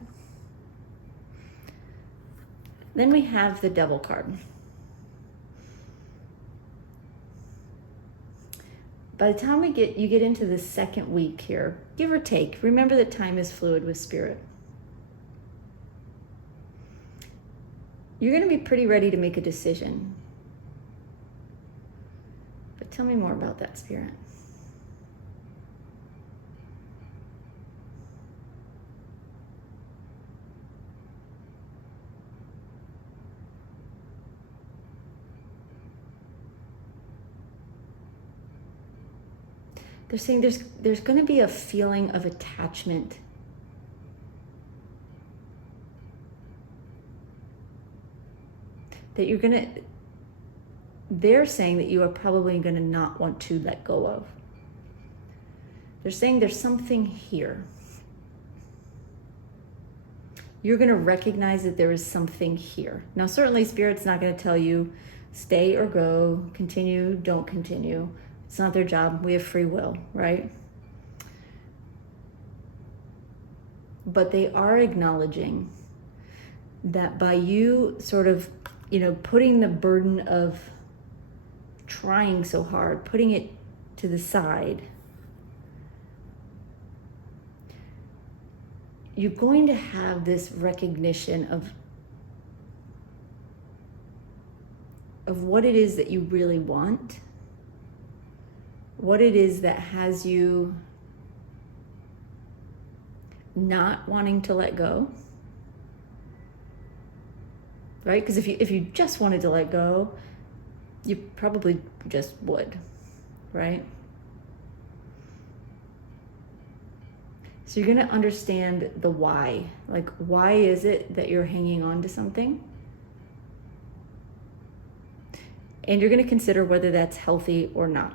Then we have the Devil card. By the time you get into the second week here, give or take, remember that time is fluid with Spirit. You're going to be pretty ready to make a decision. But tell me more about that, Spirit. They're saying there's going to be a feeling of attachment. That they're saying that you are probably going to not want to let go of. They're saying there's something here. You're going to recognize that there is something here. Now, certainly Spirit's not going to tell you stay or go, continue, don't continue. It's not their job. We have free will, right? But they are acknowledging that by you sort of, you know, putting the burden of trying so hard, putting it to the side, you're going to have this recognition of what it is that you really want, what it is that has you not wanting to let go, right? Because if you just wanted to let go, you probably just would, right? So you're going to understand the why. Like, why is it that you're hanging on to something? And you're going to consider whether that's healthy or not.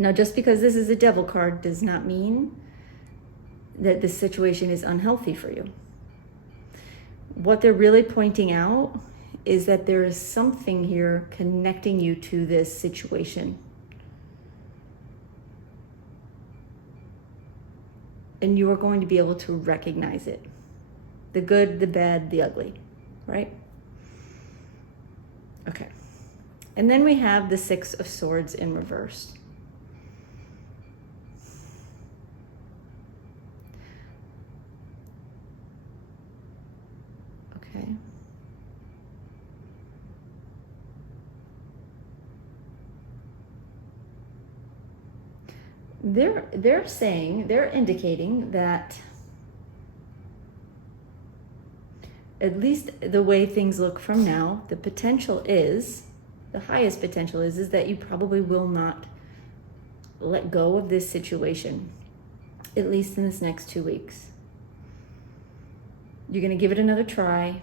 Now, just because this is a Devil card does not mean that this situation is unhealthy for you. What they're really pointing out is that there is something here connecting you to this situation. And you are going to be able to recognize it. The good, the bad, the ugly, right? Okay. And then we have the Six of Swords in reverse. Okay. They're indicating that at least the way things look from now, the highest potential is that you probably will not let go of this situation, at least in this next 2 weeks. You're going to give it another try.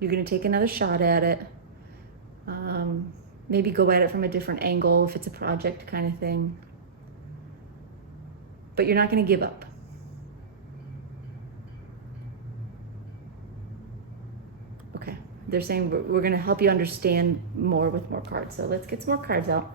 You're going to take another shot at it. Maybe go at it from a different angle if it's a project kind of thing. But you're not going to give up. Okay, they're saying we're going to help you understand more with more cards. So let's get some more cards out.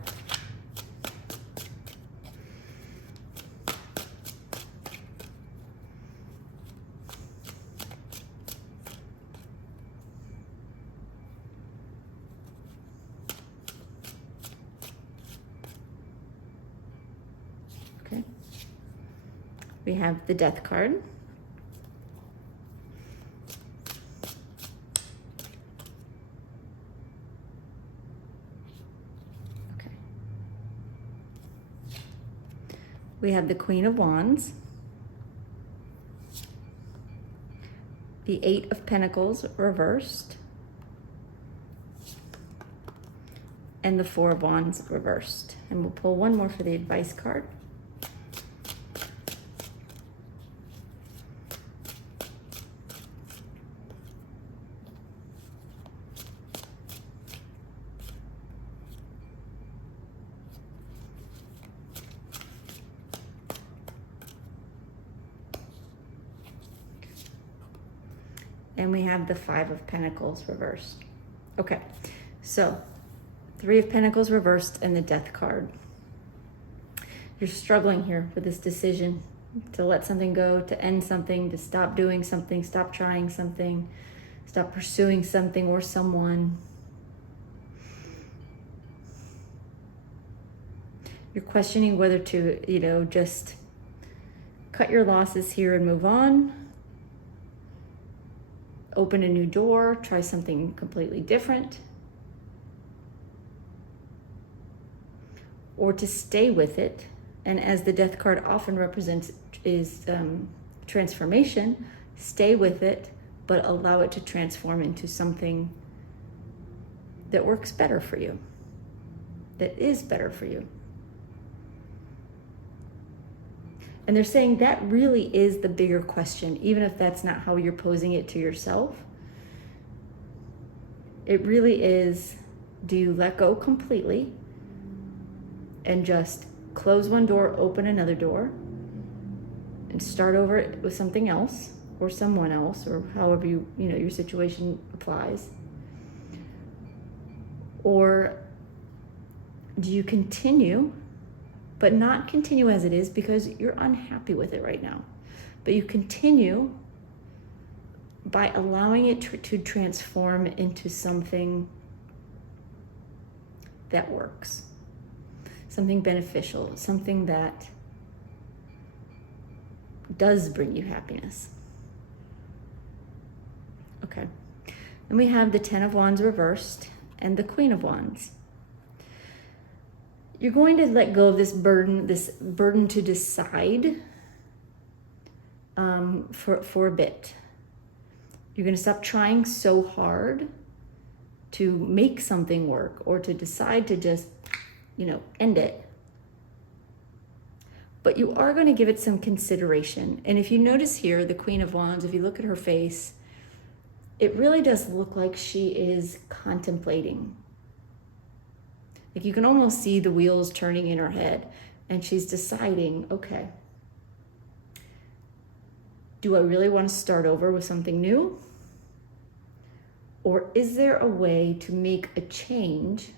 We have the Death card. Okay. We have the Queen of Wands. The Eight of Pentacles reversed. And the Four of Wands reversed. And we'll pull one more for the advice card. And we have the Five of Pentacles reversed. Okay, so Three of Pentacles reversed and the Death card. You're struggling here with this decision to let something go, to end something, to stop doing something, stop trying something, stop pursuing something or someone. You're questioning whether to, just cut your losses here and move on. Open a new door, try something completely different. Or to stay with it. And as the Death card often represents is transformation, stay with it, but allow it to transform into something that works better for you, that is better for you. And they're saying that really is the bigger question, even if that's not how you're posing it to yourself. It really is, do you let go completely and just close one door, open another door, and start over with something else or someone else, or however your situation applies? Or do you continue, but not continue as it is because you're unhappy with it right now, but you continue by allowing it to transform into something that works, something beneficial, something that does bring you happiness. Okay. Then we have the Ten of Wands reversed and the Queen of Wands. You're going to let go of this burden to decide for a bit. You're going to stop trying so hard to make something work or to decide to just, end it. But you are going to give it some consideration. And if you notice here, the Queen of Wands, if you look at her face, it really does look like she is contemplating. Like you can almost see the wheels turning in her head, and she's deciding, okay, do I really want to start over with something new? Or is there a way to make a change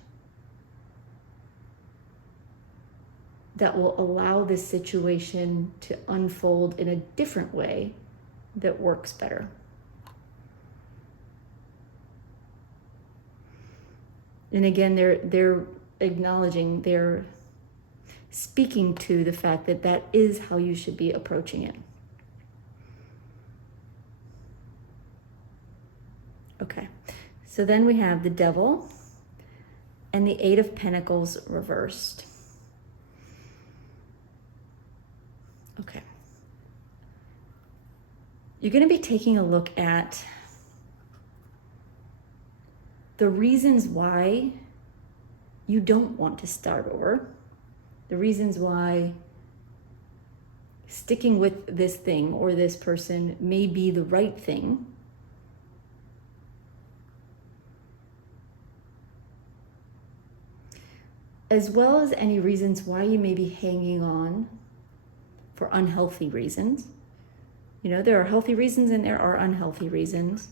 that will allow this situation to unfold in a different way that works better? And again, they're acknowledging, they're speaking to the fact that that is how you should be approaching it. Okay, so then we have the Devil and the Eight of Pentacles reversed. Okay. You're going to be taking a look at the reasons why you don't want to start over, the reasons why sticking with this thing or this person may be the right thing, as well as any reasons why you may be hanging on for unhealthy reasons. You know, there are healthy reasons and there are unhealthy reasons.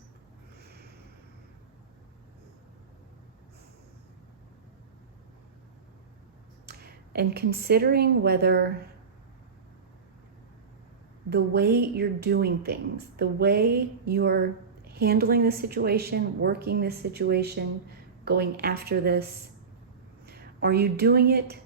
And considering whether the way you're doing things, the way you're handling the situation, working this situation, going after this, are you doing it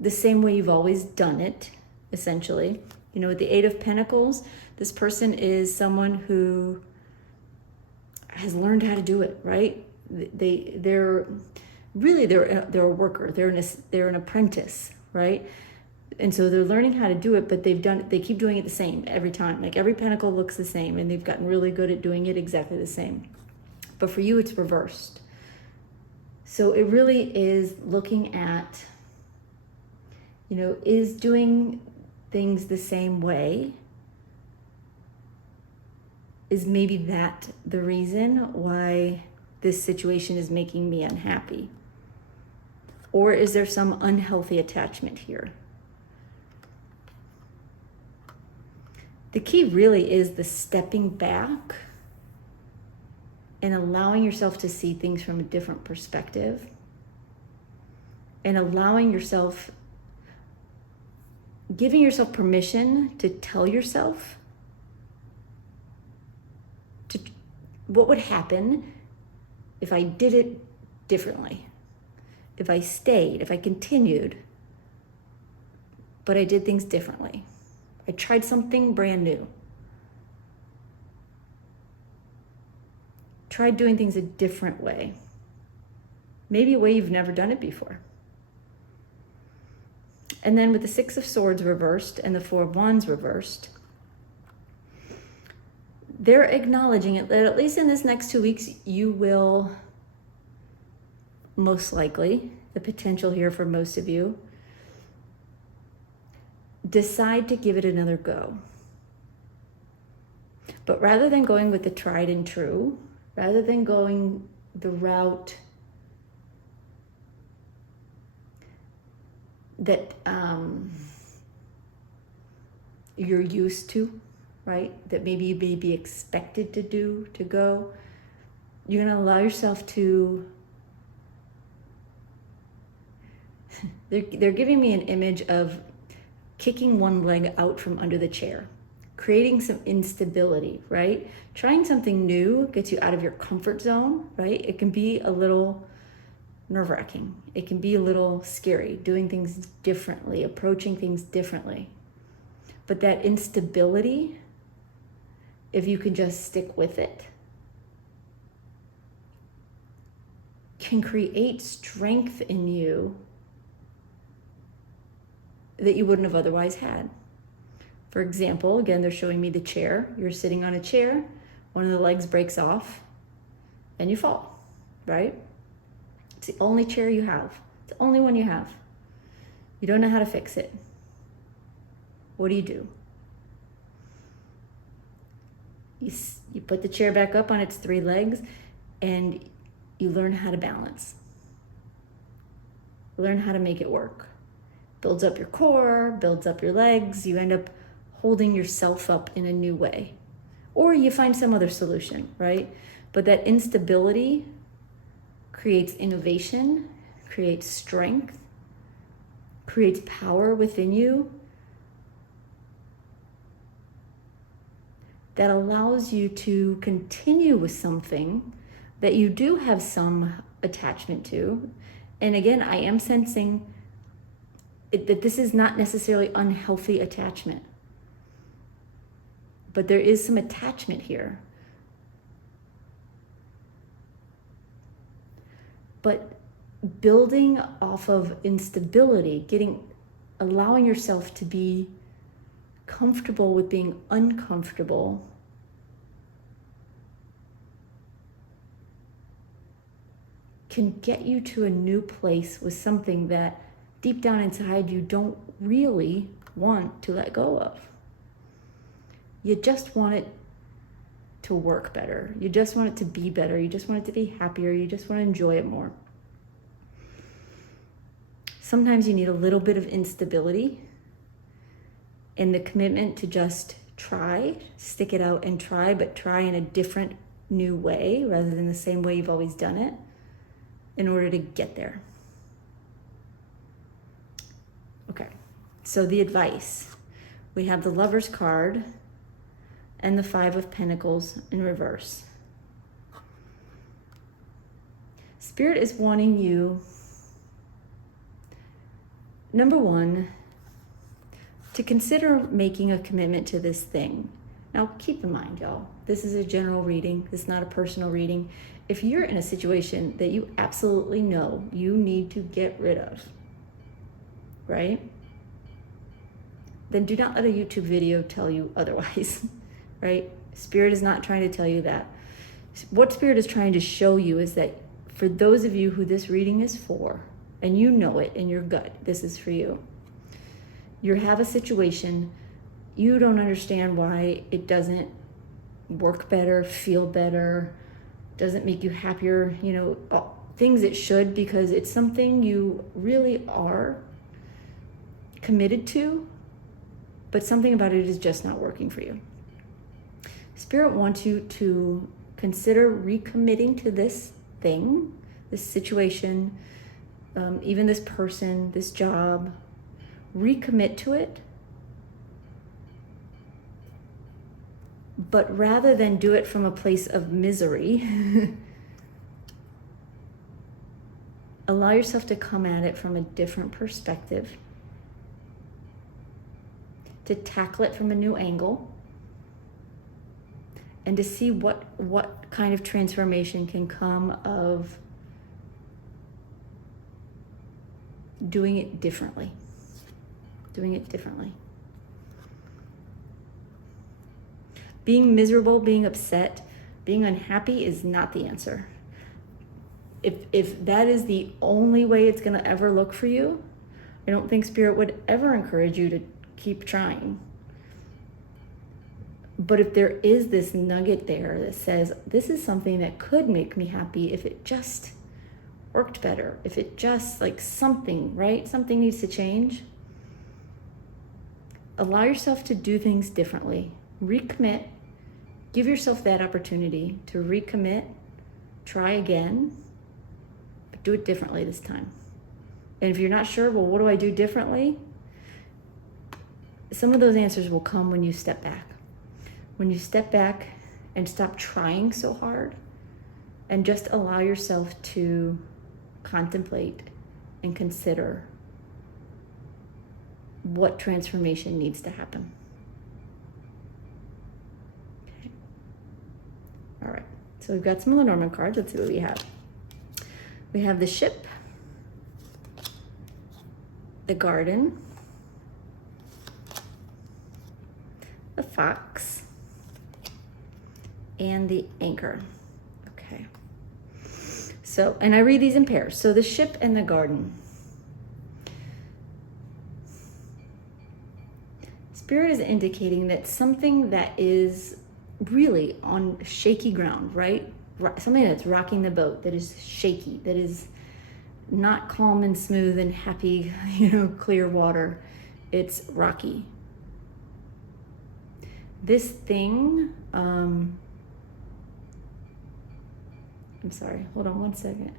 the same way you've always done it, essentially? You know, with the Eight of Pentacles, this person is someone who has learned how to do it, right? They're a worker. They're an apprentice, right? And so they're learning how to do it, but they keep doing it the same every time. Like every pentacle looks the same, and they've gotten really good at doing it exactly the same. But for you, it's reversed. So it really is looking at, you know, is doing things the same way, is maybe that the reason why this situation is making me unhappy? Or is there some unhealthy attachment here? The key really is the stepping back and allowing yourself to see things from a different perspective, and allowing yourself, giving yourself permission to tell yourself what would happen if I did it differently, if I stayed, if I continued, but I did things differently. I tried something brand new. Tried doing things a different way. Maybe a way you've never done it before. And then with the Six of Swords reversed and the Four of Wands reversed, they're acknowledging it that at least in this next 2 weeks, you will most likely, the potential here for most of you, decide to give it another go. But rather than going with the tried and true, rather than going the route that you're used to, right? That maybe you may be expected to go, you're gonna allow yourself to, they're giving me an image of kicking one leg out from under the chair, creating some instability, right? Trying something new gets you out of your comfort zone, right? It can be a little nerve-wracking. It can be a little scary, doing things differently, approaching things differently. But that instability, if you can just stick with it, can create strength in you that you wouldn't have otherwise had. For example, again, they're showing me the chair. You're sitting on a chair, one of the legs breaks off, and you fall, right? It's the only chair you have. It's the only one you have. You don't know how to fix it. What do? You put the chair back up on its 3 legs, and you learn how to balance. Learn how to make it work. Builds up your core, builds up your legs. You end up holding yourself up in a new way. Or you find some other solution, right? But that instability creates innovation, creates strength, creates power within you that allows you to continue with something that you do have some attachment to. And again, I am sensing that this is not necessarily unhealthy attachment, but there is some attachment here. But building off of instability, allowing yourself to be comfortable with being uncomfortable, can get you to a new place with something that deep down inside you don't really want to let go of. You just want it to work better. You just want it to be better. You just want it to be happier. You just want to enjoy it more. Sometimes you need a little bit of instability and the commitment to just try, stick it out and try, but try in a different, new way rather than the same way you've always done it in order to get there. Okay, so the advice. We have the Lover's card and the Five of Pentacles in reverse. Spirit is wanting you, number one, to consider making a commitment to this thing. Now, keep in mind, y'all, this is a general reading. This is not a personal reading. If you're in a situation that you absolutely know you need to get rid of, right? Then do not let a YouTube video tell you otherwise, right? Spirit is not trying to tell you that. What Spirit is trying to show you is that for those of you who this reading is for, and you know it in your gut, this is for you. You have a situation, you don't understand why it doesn't work better, feel better, doesn't make you happier, things it should, because it's something you really are committed to, but something about it is just not working for you. Spirit wants you to consider recommitting to this thing, this situation, even this person, this job. Recommit to it, but rather than do it from a place of misery, allow yourself to come at it from a different perspective, to tackle it from a new angle, and to see what kind of transformation can come of doing it differently. Being miserable, being upset, being unhappy is not the answer. If that is the only way it's going to ever look for you, I don't think Spirit would ever encourage you to keep trying. But if there is this nugget there that says, this is something that could make me happy if it just worked better, if it just something, right? Something needs to change. Allow yourself to do things differently. Recommit. Give yourself that opportunity to recommit. Try again, but do it differently this time. And if you're not sure, well, what do I do differently? Some of those answers will come when you step back. When you step back and stop trying so hard and just allow yourself to contemplate and consider what transformation needs to happen. Okay. All right, so we've got some Lenormand cards. Let's see what we have. We have the Ship, the Garden, the Fox, and the Anchor. Okay. So, and I read these in pairs. So the Ship and the Garden. Spirit is indicating that something that is really on shaky ground, right? Something that's rocking the boat, that is shaky, that is not calm and smooth and happy, clear water. It's rocky. This thing, I'm sorry, hold on one second.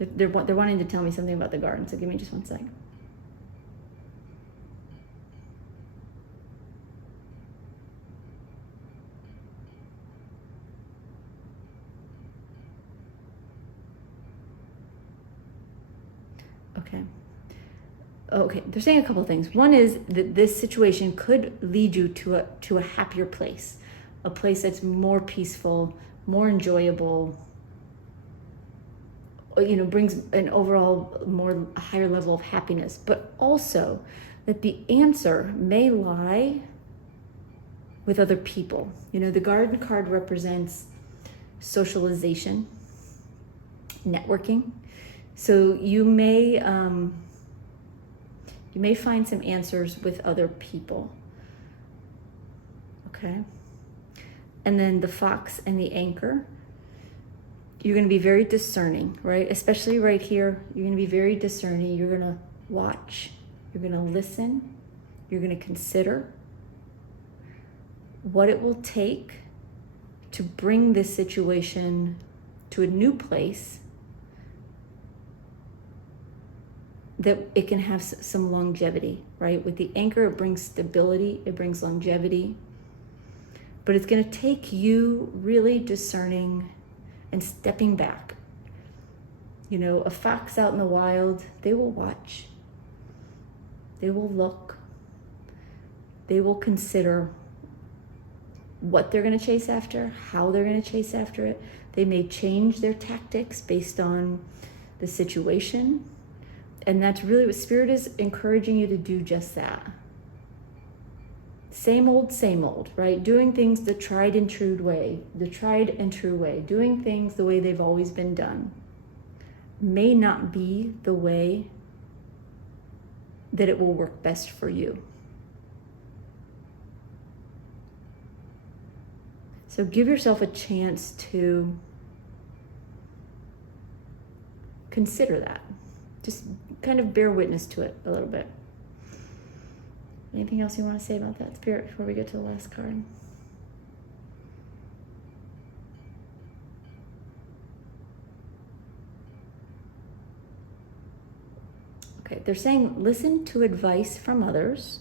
They're wanting to tell me something about the garden, so give me just one second. Okay, they're saying a couple of things. One is that this situation could lead you to a happier place, a place that's more peaceful, more enjoyable, brings an overall higher level of happiness, but also that the answer may lie with other people. The Garden card represents socialization, networking. So you may You may find some answers with other people. Okay? And then the fox and the anchor, you're going to be very discerning, right? Especially right here, you're going to be very discerning. You're going to watch, you're going to listen, you're going to consider what it will take to bring this situation to a new place that it can have some longevity, right? With the anchor, it brings stability, it brings longevity, but it's going to take you really discerning and stepping back. You know, a fox out in the wild, they will watch, they will look, they will consider what they're going to chase after, how they're going to chase after it. They may change their tactics based on the situation. And that's really what Spirit is encouraging you to do, just that. Same old, right? Doing things the tried and true way, doing things the way they've always been done may not be the way that it will work best for you. So give yourself a chance to consider that. Just kind of bear witness to it a little bit. Anything else you want to say about that, Spirit, before we get to the last card? Okay, they're saying listen to advice from others,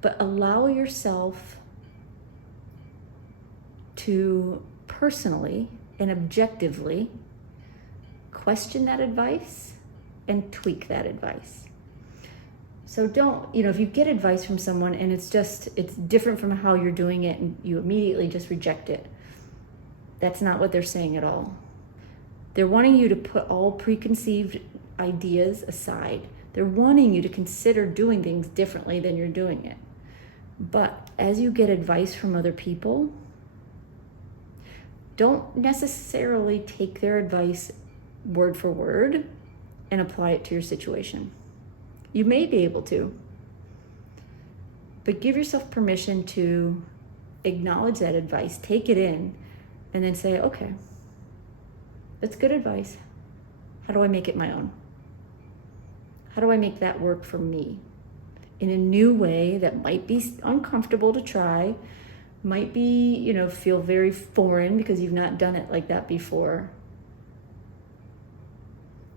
but allow yourself to personally and objectively question that advice and tweak that advice. So don't, if you get advice from someone and it's different from how you're doing it and you immediately just reject it, that's not what they're saying at all. They're wanting you to put all preconceived ideas aside. They're wanting you to consider doing things differently than you're doing it. But as you get advice from other people, don't necessarily take their advice word for word and apply it to your situation. You may be able to, but give yourself permission to acknowledge that advice, take it in, and then say, okay, that's good advice. How do I make it my own? How do I make that work for me in a new way that might be uncomfortable to try, might be, feel very foreign because you've not done it like that before.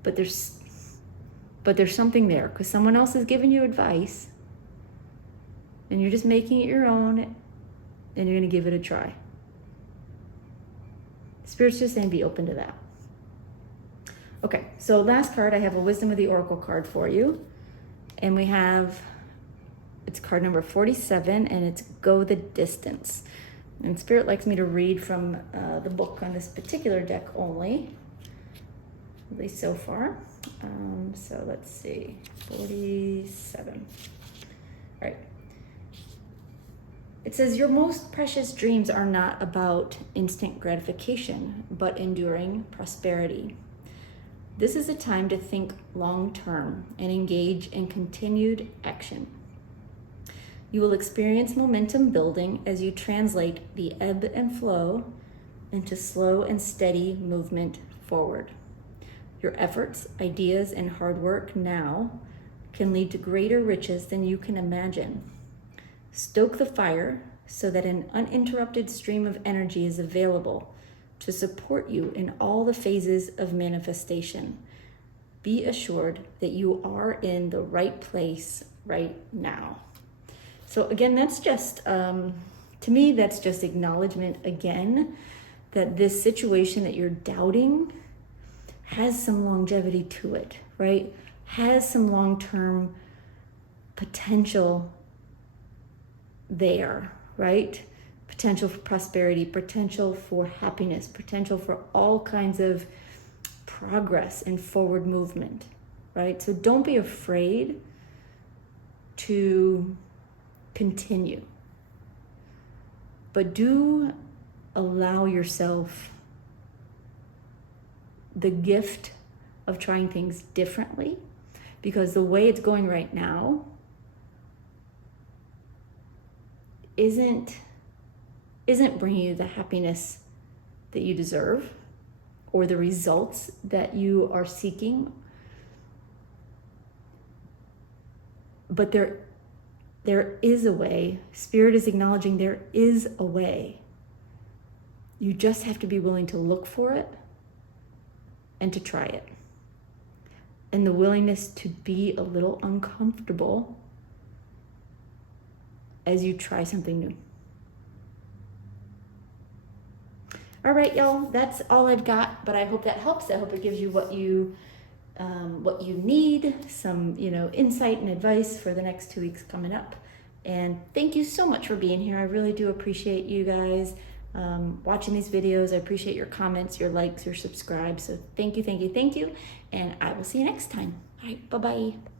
But there's something there because someone else has given you advice and you're just making it your own and you're going to give it a try. Spirit's just saying be open to that. Okay, so last card, I have a Wisdom of the Oracle card for you. And it's card number 47, and it's Go the Distance. And Spirit likes me to read from the book on this particular deck only, at least so far. So let's see, 47. All right. It says, your most precious dreams are not about instant gratification, but enduring prosperity. This is a time to think long-term and engage in continued action. You will experience momentum building as you translate the ebb and flow into slow and steady movement forward. Your efforts, ideas, and hard work now can lead to greater riches than you can imagine. Stoke the fire so that an uninterrupted stream of energy is available to support you in all the phases of manifestation. Be assured that you are in the right place right now. So again, that's just, to me, that's just acknowledgement again, that this situation that you're doubting has some longevity to it, right? Has some long-term potential there, right? Potential for prosperity, potential for happiness, potential for all kinds of progress and forward movement, right? So don't be afraid to continue, but do allow yourself the gift of trying things differently, because the way it's going right now isn't bringing you the happiness that you deserve or the results that you are seeking. But there is a way. Spirit is acknowledging there is a way. You just have to be willing to look for it and to try it. And the willingness to be a little uncomfortable as you try something new. All right, y'all, that's all I've got, but I hope that helps. I hope it gives you what you need, some, insight and advice for the next 2 weeks coming up. And thank you so much for being here. I really do appreciate you guys watching these videos. I appreciate your comments, your likes, your subscribes. So thank you. And I will see you next time. All right, bye-bye.